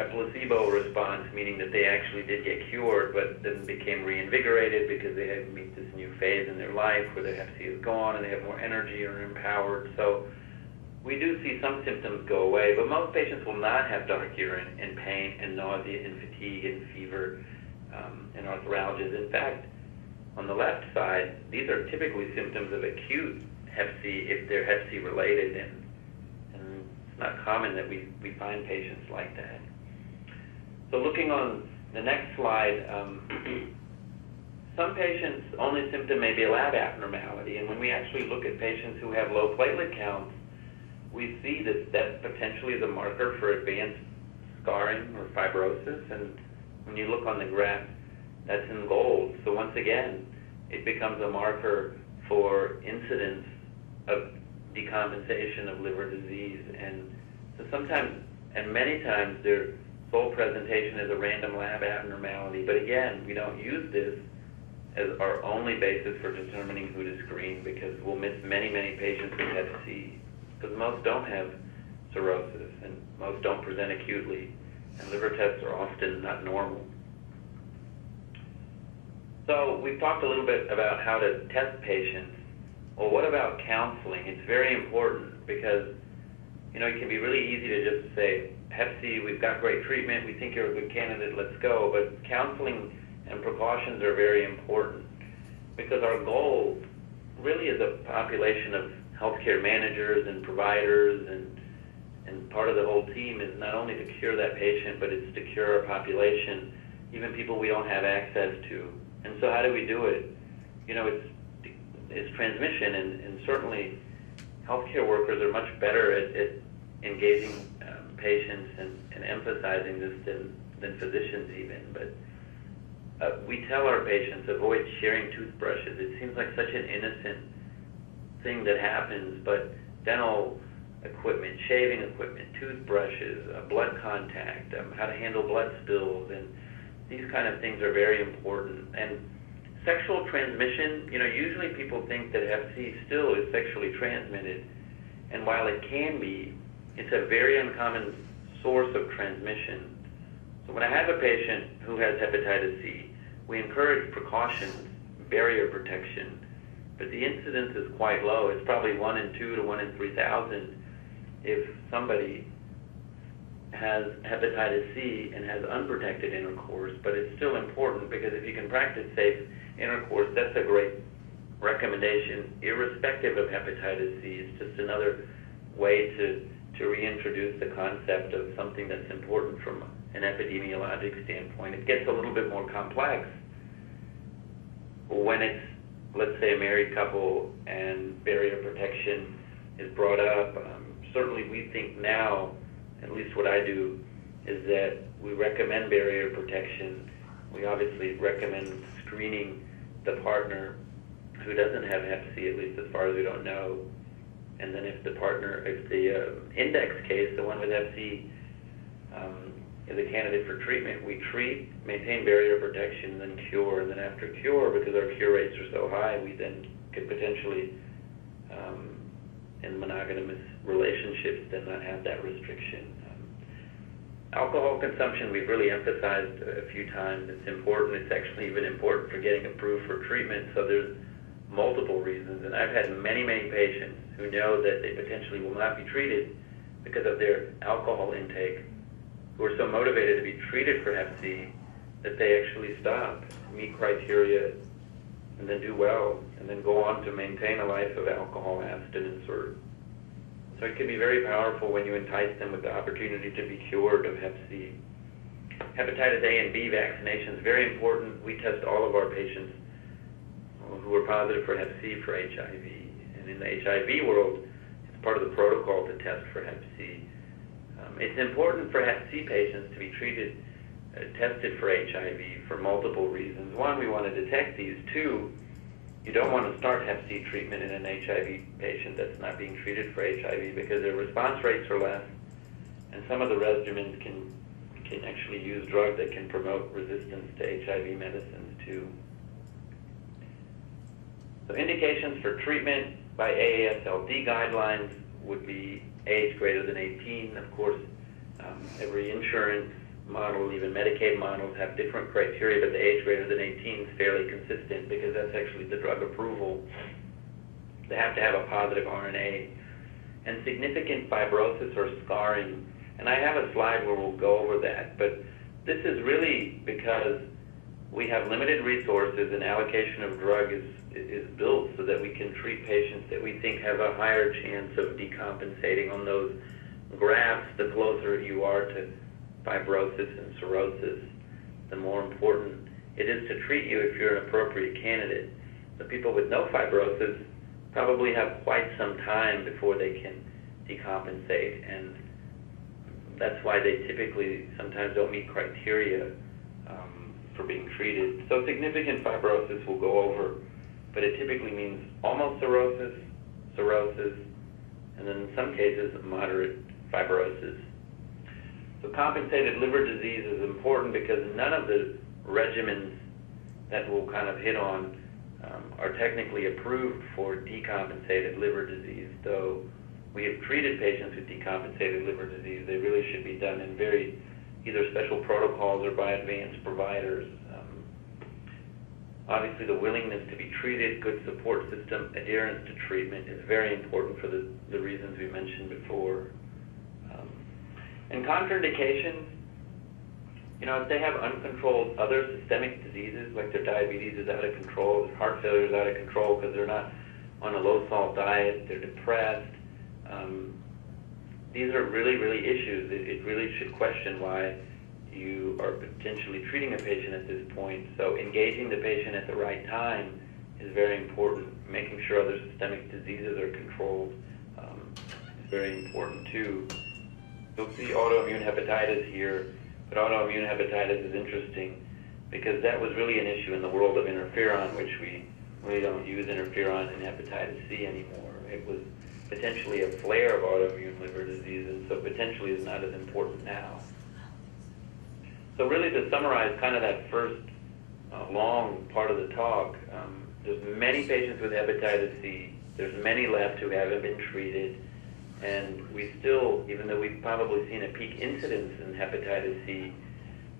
a placebo response, meaning that they actually did get cured, but then became reinvigorated because they had to meet this new phase in their life where their Hep C is gone and they have more energy or are empowered. So we do see some symptoms go away, but most patients will not have dark urine and pain and nausea and fatigue and fever and arthralgias. In fact, on the left side, these are typically symptoms of acute Hep C if they're Hep C related, and it's not common that we find patients like that. So looking on the next slide, some patients' only symptom may be a lab abnormality, and when we actually look at patients who have low platelet counts, we see that potentially is a marker for advanced scarring or fibrosis, and when you look on the graph, that's in gold. So once again, it becomes a marker for incidence of decompensation of liver disease, and so sometimes, and many times, their sole presentation is a random lab abnormality. But again, we don't use this as our only basis for determining who to screen, because we'll miss many, many patients with Hep C, because most don't have cirrhosis and most don't present acutely, and liver tests are often not normal. So we've talked a little bit about how to test patients. Well, what about counseling? It's very important because, you know, it can be really easy to just say, Hep C, we've got great treatment, we think you're a good candidate, let's go. But counseling and precautions are very important, because our goal really is a population of healthcare managers and providers, and part of the whole team is not only to cure that patient, but it's to cure our population, even people we don't have access to. And so how do we do it? You know, it's transmission, and certainly healthcare workers are much better at engaging patients and emphasizing this than physicians even. But we tell our patients, avoid sharing toothbrushes. It seems like such an innocent thing that happens, but dental equipment, shaving equipment, toothbrushes, blood contact, how to handle blood spills, and these kind of things are very important. And sexual transmission, you know, usually people think that Hep C still is sexually transmitted, and while it can be, it's a very uncommon source of transmission. So when I have a patient who has hepatitis C, we encourage precautions, barrier protection, but the incidence is quite low. It's probably 1 in 2 to 1 in 3,000 if somebody has hepatitis C and has unprotected intercourse, but it's still important, because if you can practice safe intercourse, that's a great recommendation, irrespective of hepatitis C. It's just another way to reintroduce the concept of something that's important from an epidemiologic standpoint. It gets a little bit more complex when it's, let's say, a married couple and barrier protection is brought up. Certainly we think now, at least what I do, is that we recommend barrier protection. We obviously recommend screening the partner who doesn't have Hep C, at least as far as we don't know. And then if the index case, the one with Hep C, is a candidate for treatment, we treat, maintain barrier protection, then cure. And then after cure, because our cure rates are so high, we then could potentially, in monogamous relationships, then not have that restriction. Alcohol consumption, we've really emphasized a few times. It's important. It's actually even important for getting approved for treatment. So there's multiple reasons. And I've had many, many patients who know that they potentially will not be treated because of their alcohol intake, who are so motivated to be treated for Hep C that they actually stop, meet criteria, and then do well, and then go on to maintain a life of alcohol abstinence. So it can be very powerful when you entice them with the opportunity to be cured of Hep C. Hepatitis A and B vaccination is very important. We test all of our patients who are positive for Hep C for HIV. And in the HIV world, it's part of the protocol to test for Hep C. It's important for Hep C patients to be tested for HIV for multiple reasons. One, we want to detect these. Two, you don't want to start Hep C treatment in an HIV patient that's not being treated for HIV because their response rates are less, and some of the regimens can actually use drugs that can promote resistance to HIV medicines too. So indications for treatment by AASLD guidelines would be age greater than 18. Of course, every insurance model, even Medicaid models, have different criteria, but the age greater than 18 is fairly consistent because that's actually the drug approval. They have to have a positive RNA. And significant fibrosis or scarring. And I have a slide where we'll go over that, but this is really because we have limited resources and allocation of drug is built so that we can treat patients that we think have a higher chance of decompensating. On those graphs, the closer you are to fibrosis and cirrhosis, the more important it is to treat you if you're an appropriate candidate. The people with no fibrosis probably have quite some time before they can decompensate, and that's why they typically sometimes don't meet criteria for being treated. So significant fibrosis we'll go over, but it typically means almost cirrhosis, and then in some cases moderate fibrosis. So compensated liver disease is important because none of the regimens that we'll kind of hit on are technically approved for decompensated liver disease. Though we have treated patients with decompensated liver disease, they really should be done in either special protocols or by advanced providers. Obviously, the willingness to be treated, good support system, adherence to treatment is very important for the reasons we mentioned before. And contraindications, if they have uncontrolled other systemic diseases, like their diabetes is out of control, their heart failure is out of control because they're not on a low-salt diet, they're depressed, these are really, really issues. It really should question why you are potentially treating a patient at this point. So engaging the patient at the right time is very important. Making sure other systemic diseases are controlled is very important too. You'll see autoimmune hepatitis here, but autoimmune hepatitis is interesting because that was really an issue in the world of interferon, which we really don't use interferon in hepatitis C anymore. It was potentially a flare of autoimmune liver disease, and so potentially is not as important now. So really to summarize kind of that first long part of the talk, there's many patients with hepatitis C, there's many left who haven't been treated, and we still, even though we've probably seen a peak incidence in hepatitis C,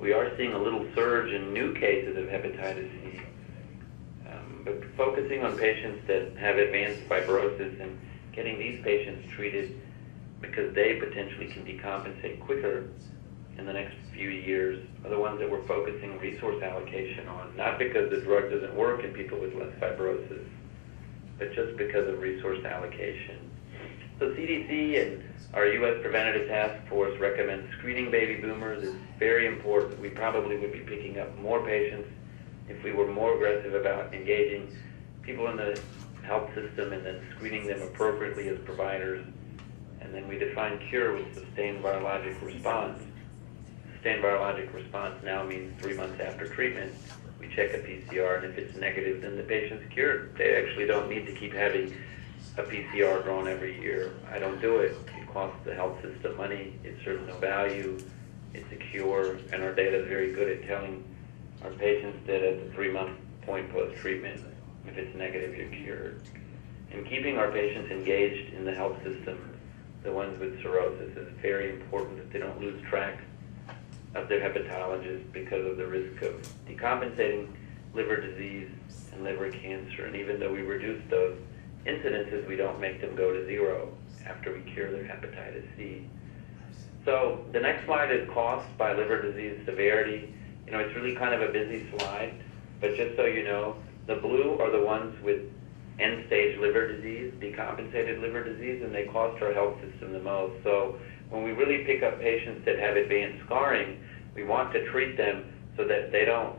we are seeing a little surge in new cases of hepatitis C. But focusing on patients that have advanced fibrosis and getting these patients treated because they potentially can decompensate quicker in the next few years are the ones that we're focusing resource allocation on, not because the drug doesn't work in people with less fibrosis. but just because of resource allocation. So CDC and our U.S. Preventative Task Force recommends screening baby boomers is very important. We probably would be picking up more patients if we were more aggressive about engaging people in the health system and then screening them appropriately as providers. And then we define cure with sustained virologic response. Sustained virologic response now means 3 months after treatment, we check a PCR, and if it's negative, then the patient's cured. They actually don't need to keep having a PCR drawn every year. I don't do it. It costs the health system money. It serves no value. It's a cure, and our data is very good at telling our patients that at the 3-month point post-treatment, if it's negative, you're cured. And keeping our patients engaged in the health system, the ones with cirrhosis, is very important that they don't lose track of their hepatologist because of the risk of decompensating liver disease and liver cancer. And even though we reduce those incidences, we don't make them go to zero after we cure their hepatitis C. So the next slide is cost by liver disease severity. You know, it's really kind of a busy slide, but just so you know, the blue are the ones with end-stage liver disease, decompensated liver disease, and they cost our health system the most. So when we really pick up patients that have advanced scarring, we want to treat them so that they don't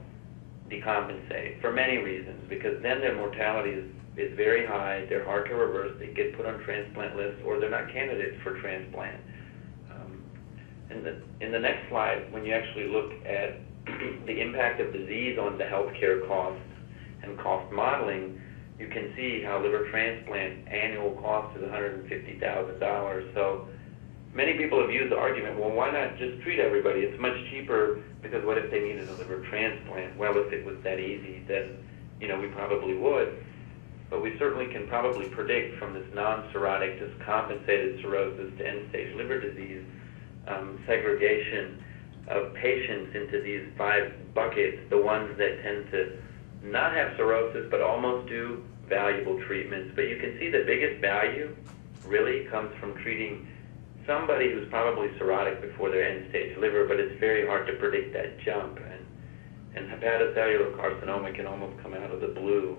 decompensate for many reasons, because then their mortality is very high, they're hard to reverse, they get put on transplant lists, or they're not candidates for transplant. In the next slide, when you actually look at the impact of disease on the healthcare costs and cost modeling, you can see how liver transplant annual cost is $150,000. So many people have used the argument, well, why not just treat everybody? It's much cheaper, because what if they needed a liver transplant? Well, if it was that easy, then, you know, we probably would. But we certainly can probably predict from this non-cirrhotic, decompensated cirrhosis to end-stage liver disease segregation of patients into these 5 buckets, the ones that tend to not have cirrhosis but almost do valuable treatments. But you can see the biggest value really comes from treating somebody who's probably cirrhotic before their end-stage liver, but it's very hard to predict that jump. And hepatocellular carcinoma can almost come out of the blue.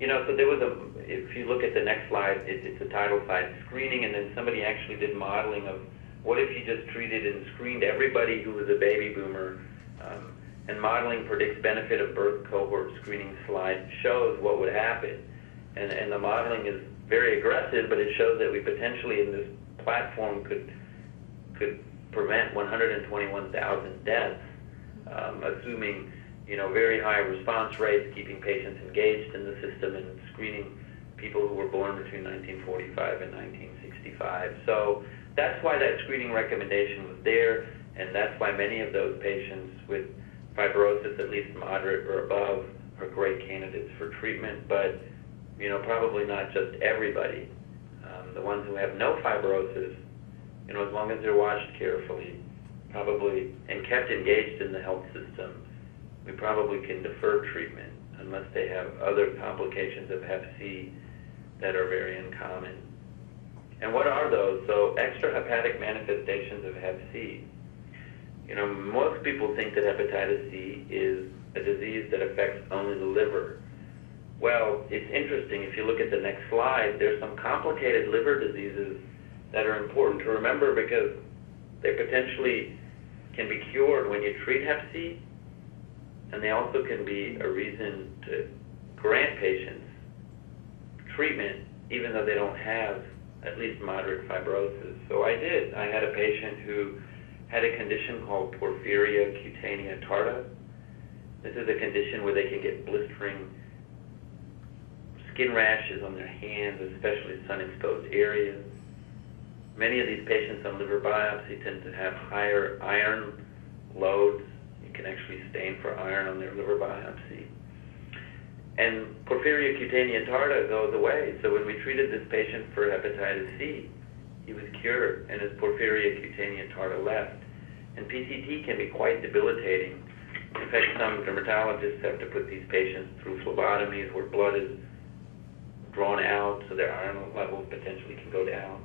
You know, so there was if you look at the next slide, it's a title slide, screening, and then somebody actually did modeling of what if you just treated and screened everybody who was a baby boomer, and modeling predicts benefit of birth cohort screening slide shows what would happen. And the modeling is very aggressive, but it shows that we potentially in this platform could prevent 121,000 deaths, assuming, you know, very high response rates, keeping patients engaged in the system, and screening people who were born between 1945 and 1965. So that's why that screening recommendation was there, and that's why many of those patients with fibrosis, at least moderate or above, are great candidates for treatment. But, you know, probably not just everybody. The ones who have no fibrosis, you know, as long as they're watched carefully, probably, and kept engaged in the health system, we probably can defer treatment unless they have other complications of Hep C that are very uncommon. And what are those? So extrahepatic manifestations of Hep C. You know, most people think that hepatitis C is a disease that affects only the liver. Well, it's interesting. If you look at the next slide, there's some complicated liver diseases that are important to remember, because they potentially can be cured when you treat Hep C, and they also can be a reason to grant patients treatment even though they don't have at least moderate fibrosis. So I did. I had a patient who had a condition called porphyria cutanea tarda. This is a condition where they can get blistering skin rashes on their hands, especially sun-exposed areas. Many of these patients on liver biopsy tend to have higher iron loads. You can actually stain for iron on their liver biopsy. And porphyria cutanea tarda goes away. So when we treated this patient for hepatitis C, he was cured, and his porphyria cutanea tarda left. And PCT can be quite debilitating. In fact, some dermatologists have to put these patients through phlebotomies where blood is drawn out so their iron levels potentially can go down.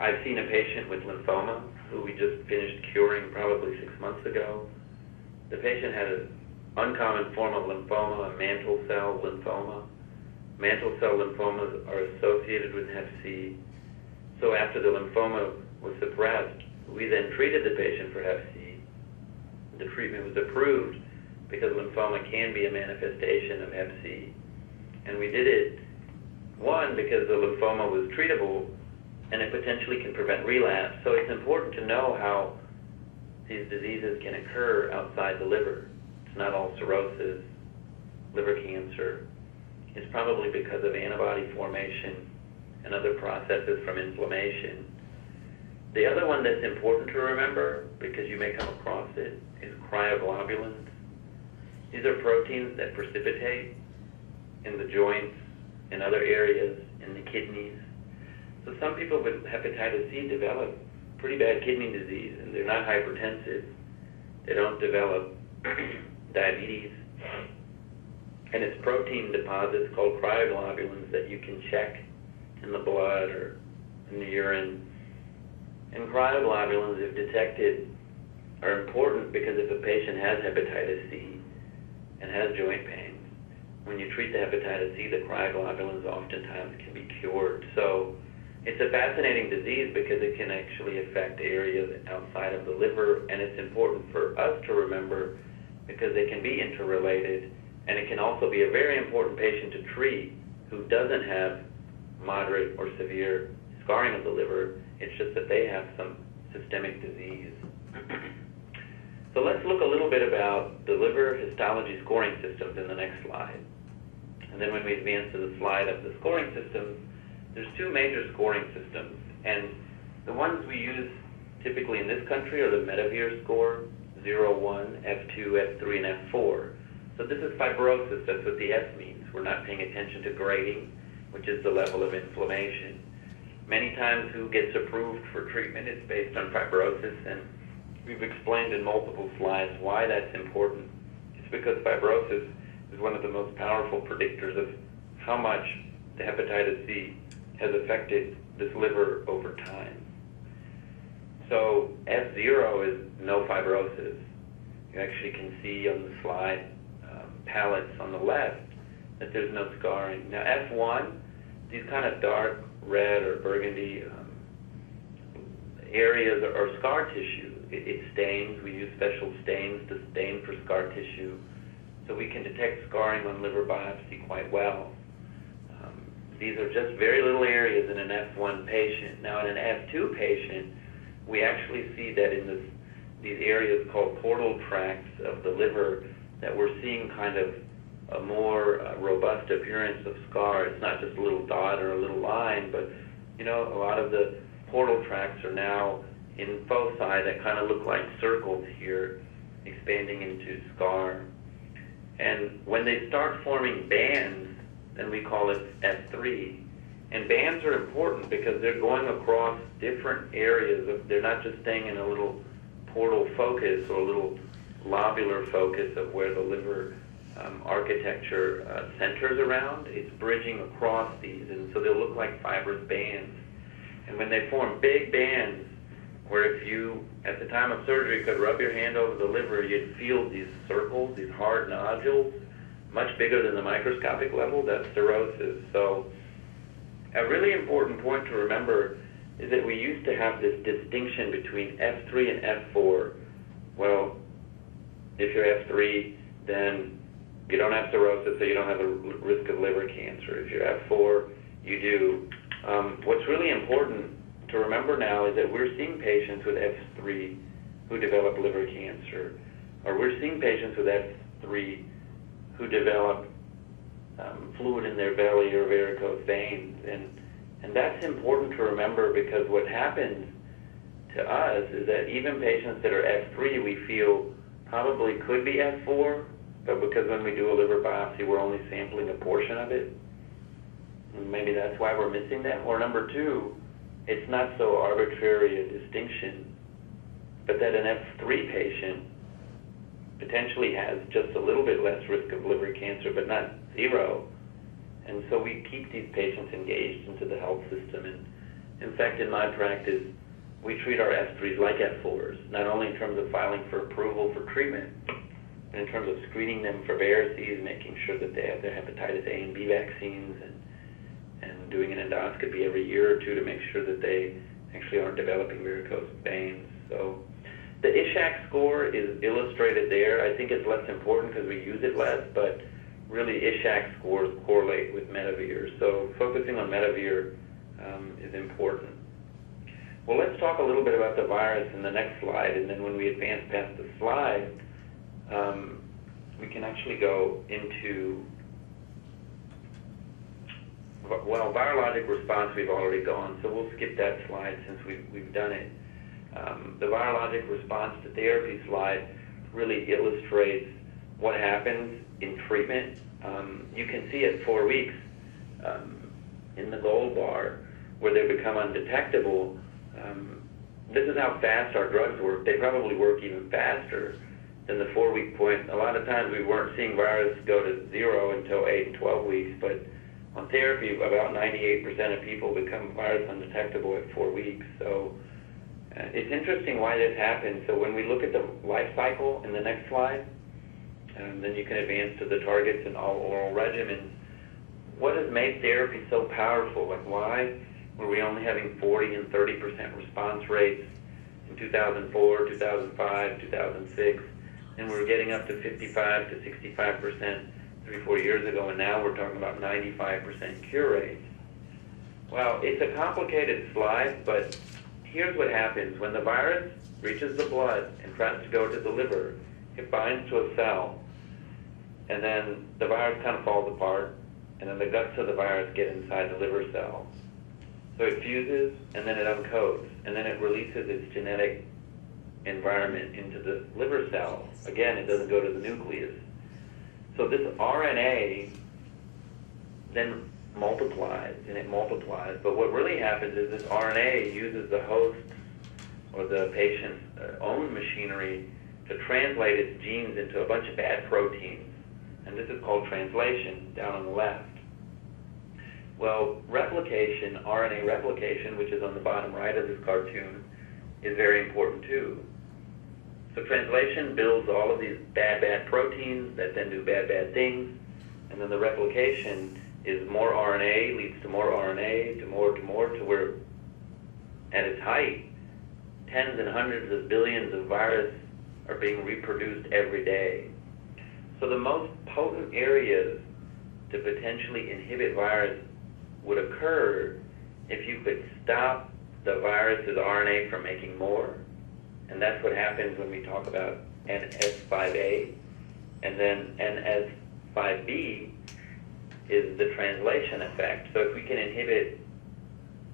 I've seen a patient with lymphoma who we just finished curing probably 6 months ago. The patient had a uncommon form of lymphoma, a mantle cell lymphoma. Mantle cell lymphomas are associated with Hep C. So after the lymphoma was suppressed, we then treated the patient for Hep C. The treatment was approved because lymphoma can be a manifestation of Hep C. And we did it, one, because the lymphoma was treatable and it potentially can prevent relapse. So it's important to know how these diseases can occur outside the liver. It's not all cirrhosis, liver cancer. It's probably because of antibody formation and other processes from inflammation. The other one that's important to remember, because you may come across it, is cryoglobulins. These are proteins that precipitate in the joints, in other areas, in the kidneys. So some people with hepatitis C develop pretty bad kidney disease, and they're not hypertensive. They don't develop diabetes. And it's protein deposits called cryoglobulins that you can check in the blood or in the urine. And cryoglobulins, if detected, are important because if a patient has hepatitis C and has joint pains, when you treat the hepatitis C, the cryoglobulins oftentimes can be cured. So it's a fascinating disease because it can actually affect areas outside of the liver, and it's important for us to remember because they can be interrelated, and it can also be a very important patient to treat who doesn't have moderate or severe scarring of the liver. It's just that they have some systemic disease. So let's look a little bit about the liver histology scoring systems in the next slide. And then when we advance to the slide of the scoring systems, there's two major scoring systems. And the ones we use typically in this country are the Medivir score, 0, 1, F2, F3, and F4. So this is fibrosis. That's what the F means. We're not paying attention to grading, which is the level of inflammation. Many times who gets approved for treatment is based on fibrosis, and we've explained in multiple slides why that's important. It's because fibrosis is one of the most powerful predictors of how much the hepatitis C has affected this liver over time. So F0 is no fibrosis. You actually can see on the slide palettes on the left that there's no scarring. Now F1, these kind of dark red or burgundy areas are scar tissue. It stains. We use special stains to stain for scar tissue, so we can detect scarring on liver biopsy quite well. These are just very little areas in an F1 patient. Now in an F2 patient, we actually see that in these areas called portal tracts of the liver that we're seeing kind of a more robust appearance of scar. It's not just a little dot or a little line, but you know, a lot of the portal tracts are now in foci that kind of look like circles here, expanding into scar. And when they start forming bands, then we call it F3. And bands are important because they're going across different areas. They're not just staying in a little portal focus or a little lobular focus of where the liver architecture centers around. It's bridging across these, and so they'll look like fibrous bands. And when they form big bands, where if you, at the time of surgery, could rub your hand over the liver, you'd feel these circles, these hard nodules, much bigger than the microscopic level, that's cirrhosis. So a really important point to remember is that we used to have this distinction between F3 and F4. Well, if you're F3, then you don't have cirrhosis, so you don't have a risk of liver cancer. If you're F4, you do. What's really important to remember now is that we're seeing patients with F3 who develop liver cancer, or we're seeing patients with F3 who develop fluid in their belly or varicose veins. And that's important to remember because what happens to us is that even patients that are F3 we feel probably could be F4, but because when we do a liver biopsy we're only sampling a portion of it, and maybe that's why we're missing that. Or number two, it's not so arbitrary a distinction, but that an F3 patient potentially has just a little bit less risk of liver cancer, but not zero. And so we keep these patients engaged into the health system. And in fact, in my practice, we treat our F3s like F4s, not only in terms of filing for approval for treatment, in terms of screening them for varices, making sure that they have their hepatitis A and B vaccines, and doing an endoscopy every year or two to make sure that they actually aren't developing varicose veins. So the Ishak score is illustrated there. I think it's less important because we use it less, but really Ishak scores correlate with Medivir. So focusing on Medivir is important. Well, let's talk a little bit about the virus in the next slide, and then when we advance past the slide, we can actually go into, well, virologic response we've already gone, so we'll skip that slide since we've done it. The virologic response to therapy slide really illustrates what happens in treatment. You can see at 4 weeks in the gold bar where they become undetectable. This is how fast our drugs work. They probably work even faster than the 4-week point. A lot of times we weren't seeing virus go to 0 until 8 and 12 weeks, but on therapy, about 98% of people become virus undetectable at 4 weeks. So it's interesting why this happens. So when we look at the life cycle in the next slide, then you can advance to the targets and all oral regimens. What has made therapy so powerful? Like, why were we only having 40 and 30% response rates in 2004, 2005, 2006, and we were getting up to 55 to 65% 3-4 years ago, and now we're talking about 95% cure rates? Well, it's a complicated slide, but here's what happens. When the virus reaches the blood and tries to go to the liver, it binds to a cell, and then the virus kind of falls apart, and then the guts of the virus get inside the liver cell. So it fuses, and then it uncoats, and then it releases its genetic environment into the liver cell. Again, it doesn't go to the nucleus. So this RNA then multiplies, and it multiplies. But what really happens is this RNA uses the host or the patient's own machinery to translate its genes into a bunch of bad proteins. And this is called translation, down on the left. Well, replication, RNA replication, which is on the bottom right of this cartoon, is very important too. So translation builds all of these bad proteins that then do bad things, and then the replication is more RNA leads to more RNA, to more, to where at its height, tens and hundreds of billions of virus are being reproduced every day. So the most potent areas to potentially inhibit virus would occur if you could stop the virus's RNA from making more, and that's what happens when we talk about NS5A, and then NS5B is the translation effect. So if we can inhibit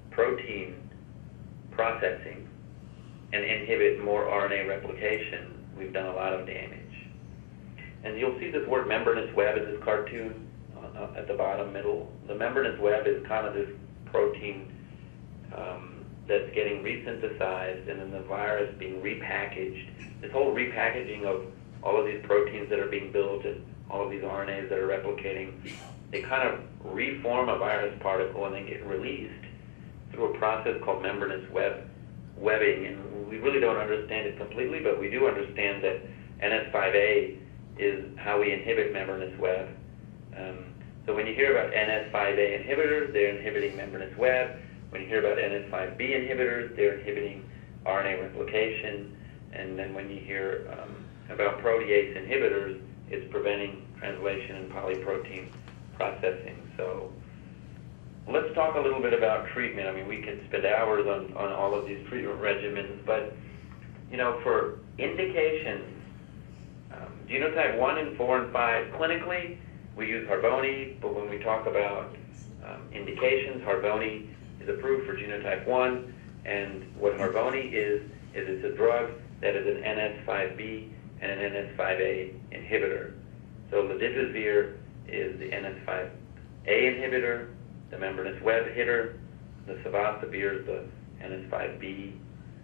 protein processing and inhibit more RNA replication, we've done a lot of damage. And you'll see this word membranous web in this cartoon at the bottom middle. The membranous web is kind of this protein that's getting resynthesized, and then the virus being repackaged. This whole repackaging of all of these proteins that are being built and all of these RNAs that are replicating, they kind of reform a virus particle and they get released through a process called membranous webbing. And we really don't understand it completely, but we do understand that NS5A is how we inhibit membranous web. So when you hear about NS5A inhibitors, they're inhibiting membranous web. When you hear about NS5B inhibitors, they're inhibiting RNA replication. And then when you hear about protease inhibitors, it's preventing translation and polyprotein processing. So let's talk a little bit about treatment. I mean, we could spend hours on all of these treatment regimens, but, you know, for indications, genotype 1 and 4 and 5, clinically, we use Harboni, but when we talk about indications, Harboni is approved for genotype 1, and what Harboni is it's a drug that is an NS5B and an NS5A inhibitor. So ledipasvir is the NS5A inhibitor, the membranous web hitter, the savastabir is the NS5B,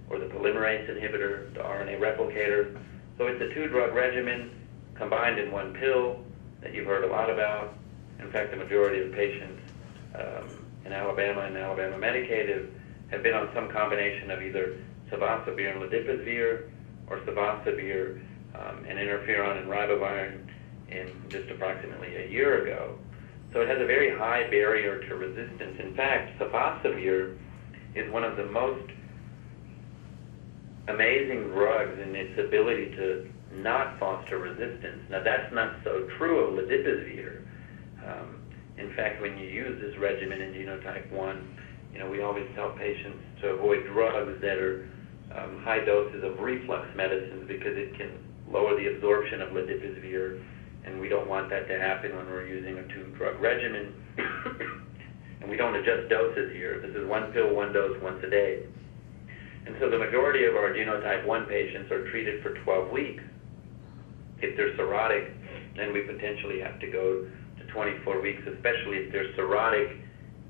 or the polymerase inhibitor, the RNA replicator. So it's a 2-drug regimen combined in one pill that you've heard a lot about. In fact, the majority of patients in Alabama and Alabama Medicaid have been on some combination of either savastabir and ledipasvir, or savastabir and interferon and ribavirin in just approximately a year ago. So it has a very high barrier to resistance. In fact, sofosbuvir is one of the most amazing drugs in its ability to not foster resistance. Now, that's not so true of ledipasvir. In fact, when you use this regimen in genotype 1, we always tell patients to avoid drugs that are high doses of reflux medicines because it can lower the absorption of ledipasvir, and we don't want that to happen when we're using a two-drug regimen. And we don't adjust doses here. This is one pill, one dose, once a day. And so the majority of our genotype 1 patients are treated for 12 weeks. If they're cirrhotic, then we potentially have to go to 24 weeks, especially if they're cirrhotic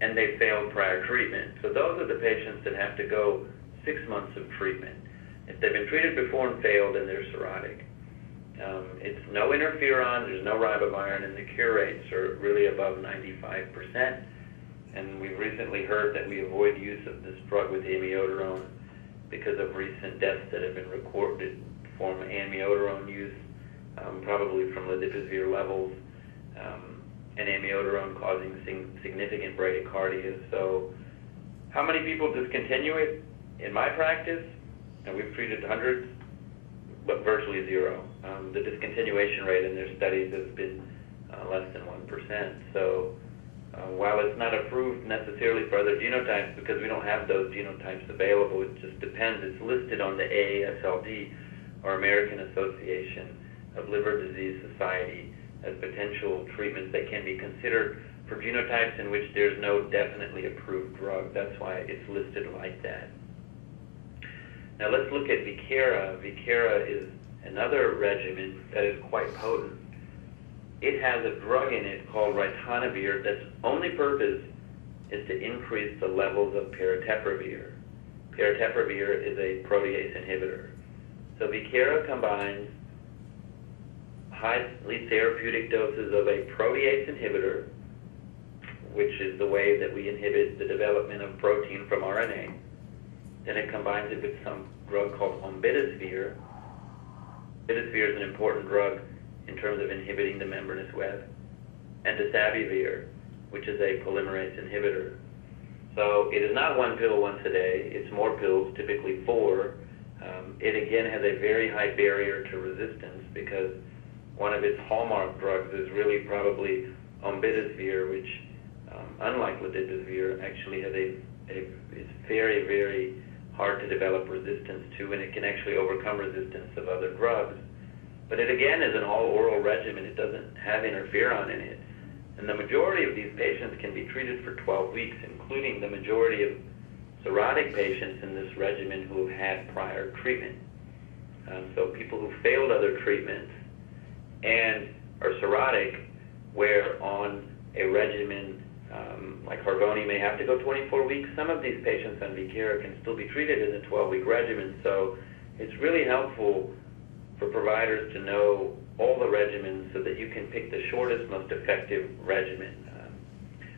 and they failed prior treatment. So those are the patients that have to go 6 months of treatment. If they've been treated before and failed, then they're cirrhotic. It's no interferon, there's no ribavirin, and the cure rates are really above 95%. And we've recently heard that we avoid use of this drug with amiodarone because of recent deaths that have been recorded from amiodarone use, probably from ledipasvir levels, and amiodarone causing significant bradycardia. So how many people discontinue it? In my practice, and we've treated hundreds, but virtually zero. The discontinuation rate in their studies has been less than 1%. So while it's not approved necessarily for other genotypes, because we don't have those genotypes available, it just depends. It's listed on the AASLD, or American Association of Liver Disease Society, as potential treatments that can be considered for genotypes in which there's no definitely approved drug. That's why it's listed like that. Now let's look at Viekira. Viekira is another regimen that is quite potent. It has a drug in it called ritonavir that's only purpose is to increase the levels of paritaprevir. Paritaprevir is a protease inhibitor. So Viekira combines highly therapeutic doses of a protease inhibitor, which is the way that we inhibit the development of protein from RNA. Then it combines it with some drug called ombidisvir. Ombidisvir is an important drug in terms of inhibiting the membranous web. And dosabuvir, which is a polymerase inhibitor. So it is not one pill once a day. It's more pills, typically 4. It again has a very high barrier to resistance because one of its hallmark drugs is really probably ombidisvir, which, unlike ledipasvir, actually has it's very, very hard to develop resistance to, and it can actually overcome resistance of other drugs. But it again is an all-oral regimen. It doesn't have interferon in it. And the majority of these patients can be treated for 12 weeks, including the majority of cirrhotic patients in this regimen who have had prior treatment. So people who failed other treatments and are cirrhotic, where on a regimen like Harvoni may have to go 24 weeks, some of these patients on Viekira can still be treated in a 12-week regimen. So it's really helpful for providers to know all the regimens so that you can pick the shortest, most effective regimen.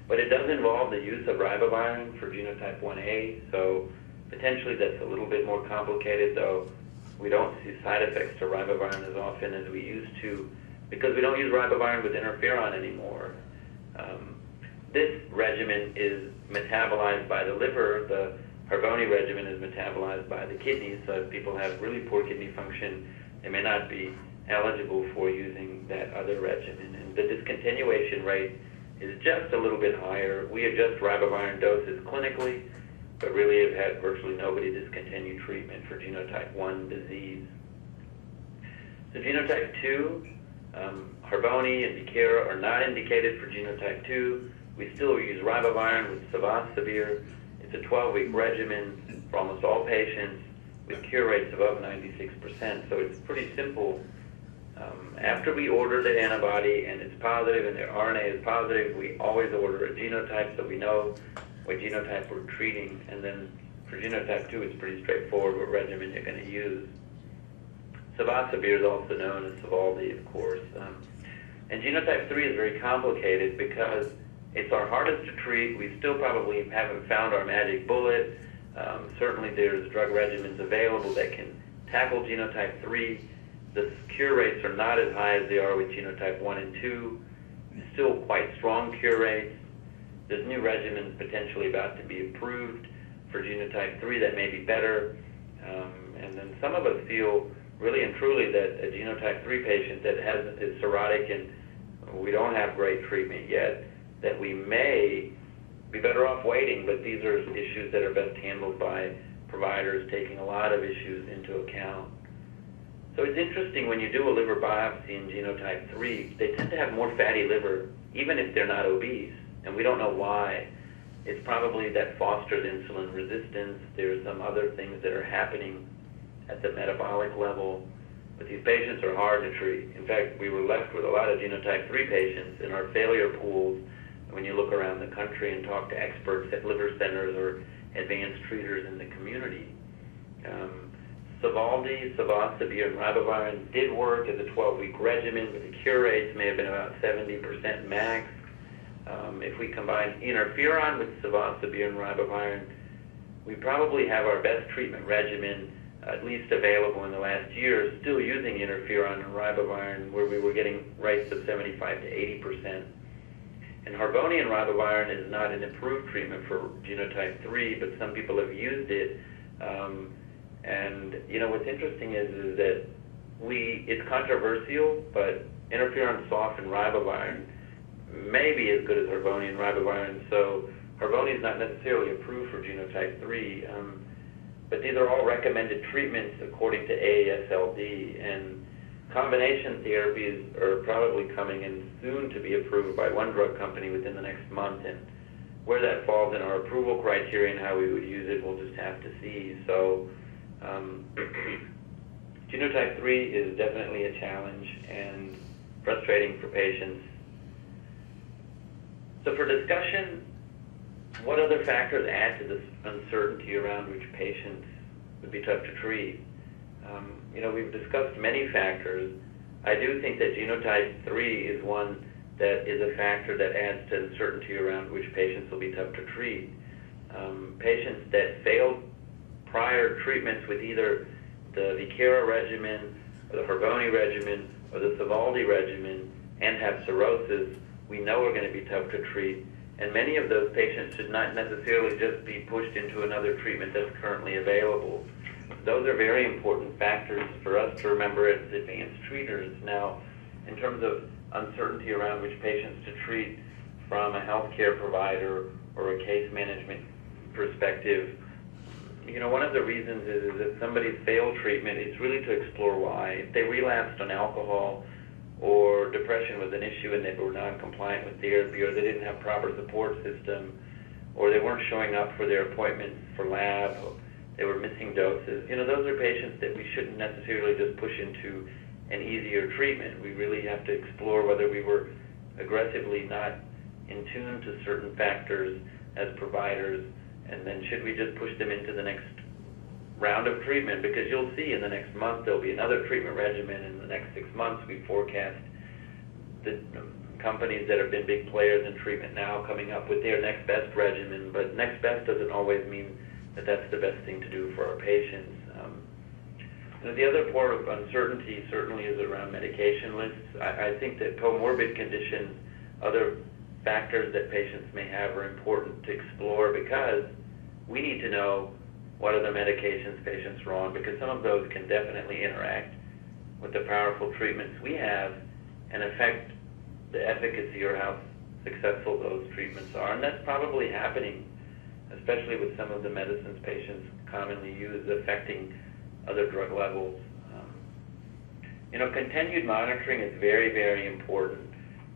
But it does involve the use of ribavirin for genotype 1A, so potentially that's a little bit more complicated, though we don't see side effects to ribavirin as often as we used to because we don't use ribavirin with interferon anymore. This regimen is metabolized by the liver. The Harvoni regimen is metabolized by the kidneys, so if people have really poor kidney function, they may not be eligible for using that other regimen. And the discontinuation rate is just a little bit higher. We adjust ribavirin doses clinically, but really have had virtually nobody discontinue treatment for genotype 1 disease. So genotype 2, Harvoni and Viekira are not indicated for genotype 2. We still use ribavirin with sofosbuvir. It's a 12-week regimen for almost all patients with cure rates above 96%. So it's pretty simple. After we order the antibody and it's positive and their RNA is positive, we always order a genotype so we know what genotype we're treating. And then for genotype 2, it's pretty straightforward what regimen you're going to use. Sofosbuvir is also known as Sovaldi, of course. And genotype 3 is very complicated because it's our hardest to treat. We still probably haven't found our magic bullet. Certainly there's drug regimens available that can tackle genotype 3, The cure rates are not as high as they are with genotype 1 and 2. Still quite strong cure rates. There's new regimens potentially about to be approved for genotype 3 that may be better. And then some of us feel really and truly that a genotype 3 patient that is cirrhotic and we don't have great treatment yet, that we may be better off waiting, but these are issues that are best handled by providers taking a lot of issues into account. So it's interesting when you do a liver biopsy in genotype 3, they tend to have more fatty liver, even if they're not obese, and we don't know why. It's probably that fosters insulin resistance. There are some other things that are happening at the metabolic level, but these patients are hard to treat. In fact, we were left with a lot of genotype 3 patients in our failure pools. When you look around the country and talk to experts at liver centers or advanced treaters in the community, Sovaldi, Savacibir, and Ribavirin did work as a 12-week regimen, but the cure rates may have been about 70% max. If we combine interferon with Savacibir and Ribavirin, we probably have our best treatment regimen, at least available in the last year, still using interferon and Ribavirin, where we were getting rates of 75 to 80%. And Harvonian Ribavirin is not an approved treatment for genotype 3, but some people have used it. And what's interesting is that it's controversial, but interferon soft and Ribavirin may be as good as Harvonian Ribavirin. So Harvonian is not necessarily approved for genotype 3, but these are all recommended treatments according to AASLD, and combination therapies are probably coming in soon to be approved by one drug company within the next month, and where that falls in our approval criteria and how we would use it, we'll just have to see. So genotype 3 is definitely a challenge and frustrating for patients. So for discussion, what other factors add to this uncertainty around which patients would be tough to treat? We've discussed many factors. I do think that genotype 3 is one that is a factor that adds to uncertainty around which patients will be tough to treat. Patients that failed prior treatments with either the Vicara regimen, or the Harvoni regimen, or the Sovaldi regimen, and have cirrhosis, we know are going to be tough to treat. And many of those patients should not necessarily just be pushed into another treatment that's currently available. Those are very important factors for us to remember as advanced treaters. Now, in terms of uncertainty around which patients to treat from a healthcare provider or a case management perspective, one of the reasons is that somebody's failed treatment is really to explore why. If they relapsed on alcohol or depression was an issue and they were non-compliant with therapy, or they didn't have proper support system, or they weren't showing up for their appointments for lab, they were missing doses. Those are patients that we shouldn't necessarily just push into an easier treatment. We really have to explore whether we were aggressively not in tune to certain factors as providers, and then should we just push them into the next round of treatment? Because you'll see in the next month there'll be another treatment regimen. In the next 6 months, we forecast the companies that have been big players in treatment now coming up with their next best regimen, but next best doesn't always mean that that's the best thing to do for our patients. The other part of uncertainty certainly is around medication lists. I think that comorbid conditions, other factors that patients may have, are important to explore, because we need to know what other medications patients are on, because some of those can definitely interact with the powerful treatments we have and affect the efficacy or how successful those treatments are. And that's probably happening, especially with some of the medicines patients commonly use affecting other drug levels. Continued monitoring is very, very important.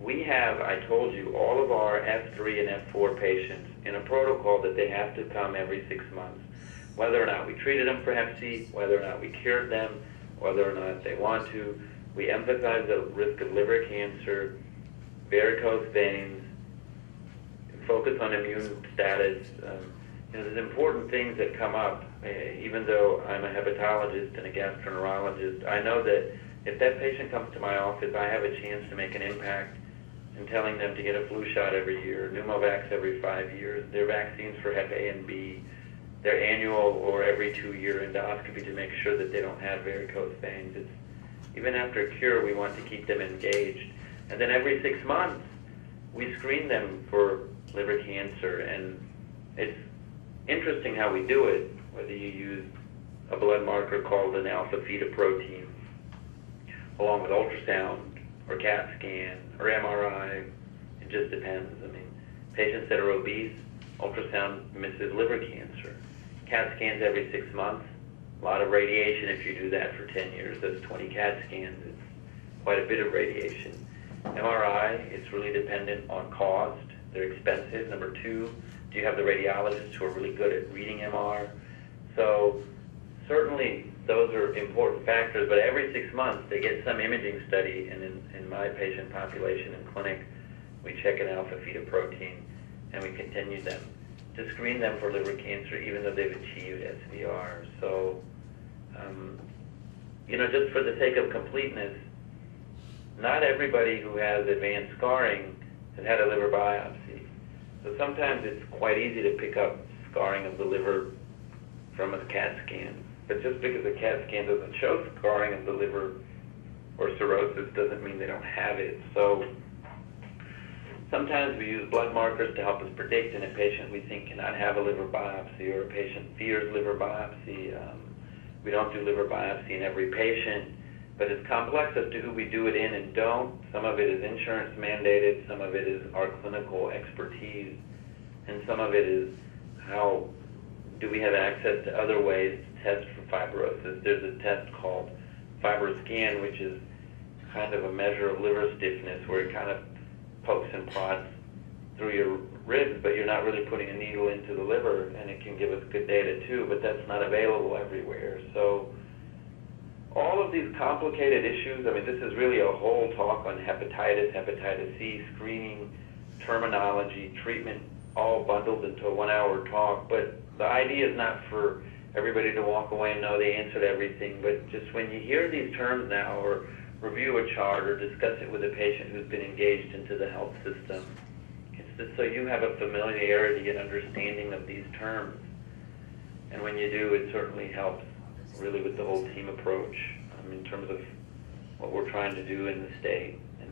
We have, I told you, all of our F3 and F4 patients in a protocol that they have to come every 6 months. Whether or not we treated them for Hep C, whether or not we cured them, whether or not they want to, we emphasize the risk of liver cancer, varicose veins, focus on immune status. There's important things that come up. Even though I'm a hepatologist and a gastroenterologist, I know that if that patient comes to my office, I have a chance to make an impact in telling them to get a flu shot every year, pneumovax every 5 years, their vaccines for Hep A and B, their annual or every 2-year endoscopy to make sure that they don't have varicose veins. even after a cure, we want to keep them engaged. And then every 6 months, we screen them for liver cancer, and it's interesting how we do it, whether you use a blood marker called an alpha-fetoprotein, along with ultrasound, or CAT scan, or MRI. It just depends. I mean, patients that are obese, ultrasound misses liver cancer. CAT scans every 6 months. A lot of radiation if you do that for 10 years. That's 20 CAT scans. It's quite a bit of radiation. MRI, it's really dependent on cost. They're expensive. Number two, do you have the radiologists who are really good at reading MR? So certainly those are important factors, but every 6 months they get some imaging study, and in my patient population in clinic, we check an alpha-fetoprotein, and we continue them to screen them for liver cancer even though they've achieved SVR. So, just for the sake of completeness, not everybody who has advanced scarring has had a liver biopsy. So sometimes it's quite easy to pick up scarring of the liver from a CAT scan. But just because a CAT scan doesn't show scarring of the liver or cirrhosis doesn't mean they don't have it. So sometimes we use blood markers to help us predict in a patient we think cannot have a liver biopsy, or a patient fears liver biopsy. We don't do liver biopsy in every patient, but it's complex as to who we do it in and don't. Some of it is insurance mandated, some of it is our clinical expertise, and some of it is how do we have access to other ways to test for fibrosis. There's a test called FibroScan, which is kind of a measure of liver stiffness, where it kind of pokes and prods through your ribs, but you're not really putting a needle into the liver, and it can give us good data too, but that's not available everywhere. So all of these complicated issues, I mean, this is really a whole talk on hepatitis, hepatitis C, screening, terminology, treatment, all bundled into a 1-hour talk, but the idea is not for everybody to walk away and know they answered everything, but just when you hear these terms now, or review a chart, or discuss it with a patient who's been engaged into the health system, it's just so you have a familiarity and understanding of these terms. And when you do, it certainly helps really with the whole team approach in terms of what we're trying to do in the state. And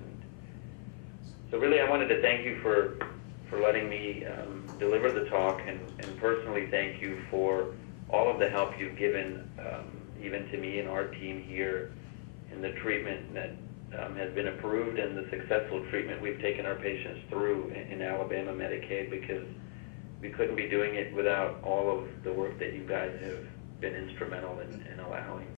so really I wanted to thank you for letting me deliver the talk, and personally thank you for all of the help you've given, even to me and our team here, in the treatment that has been approved and the successful treatment we've taken our patients through in Alabama Medicaid, because we couldn't be doing it without all of the work that you guys have been instrumental in allowing.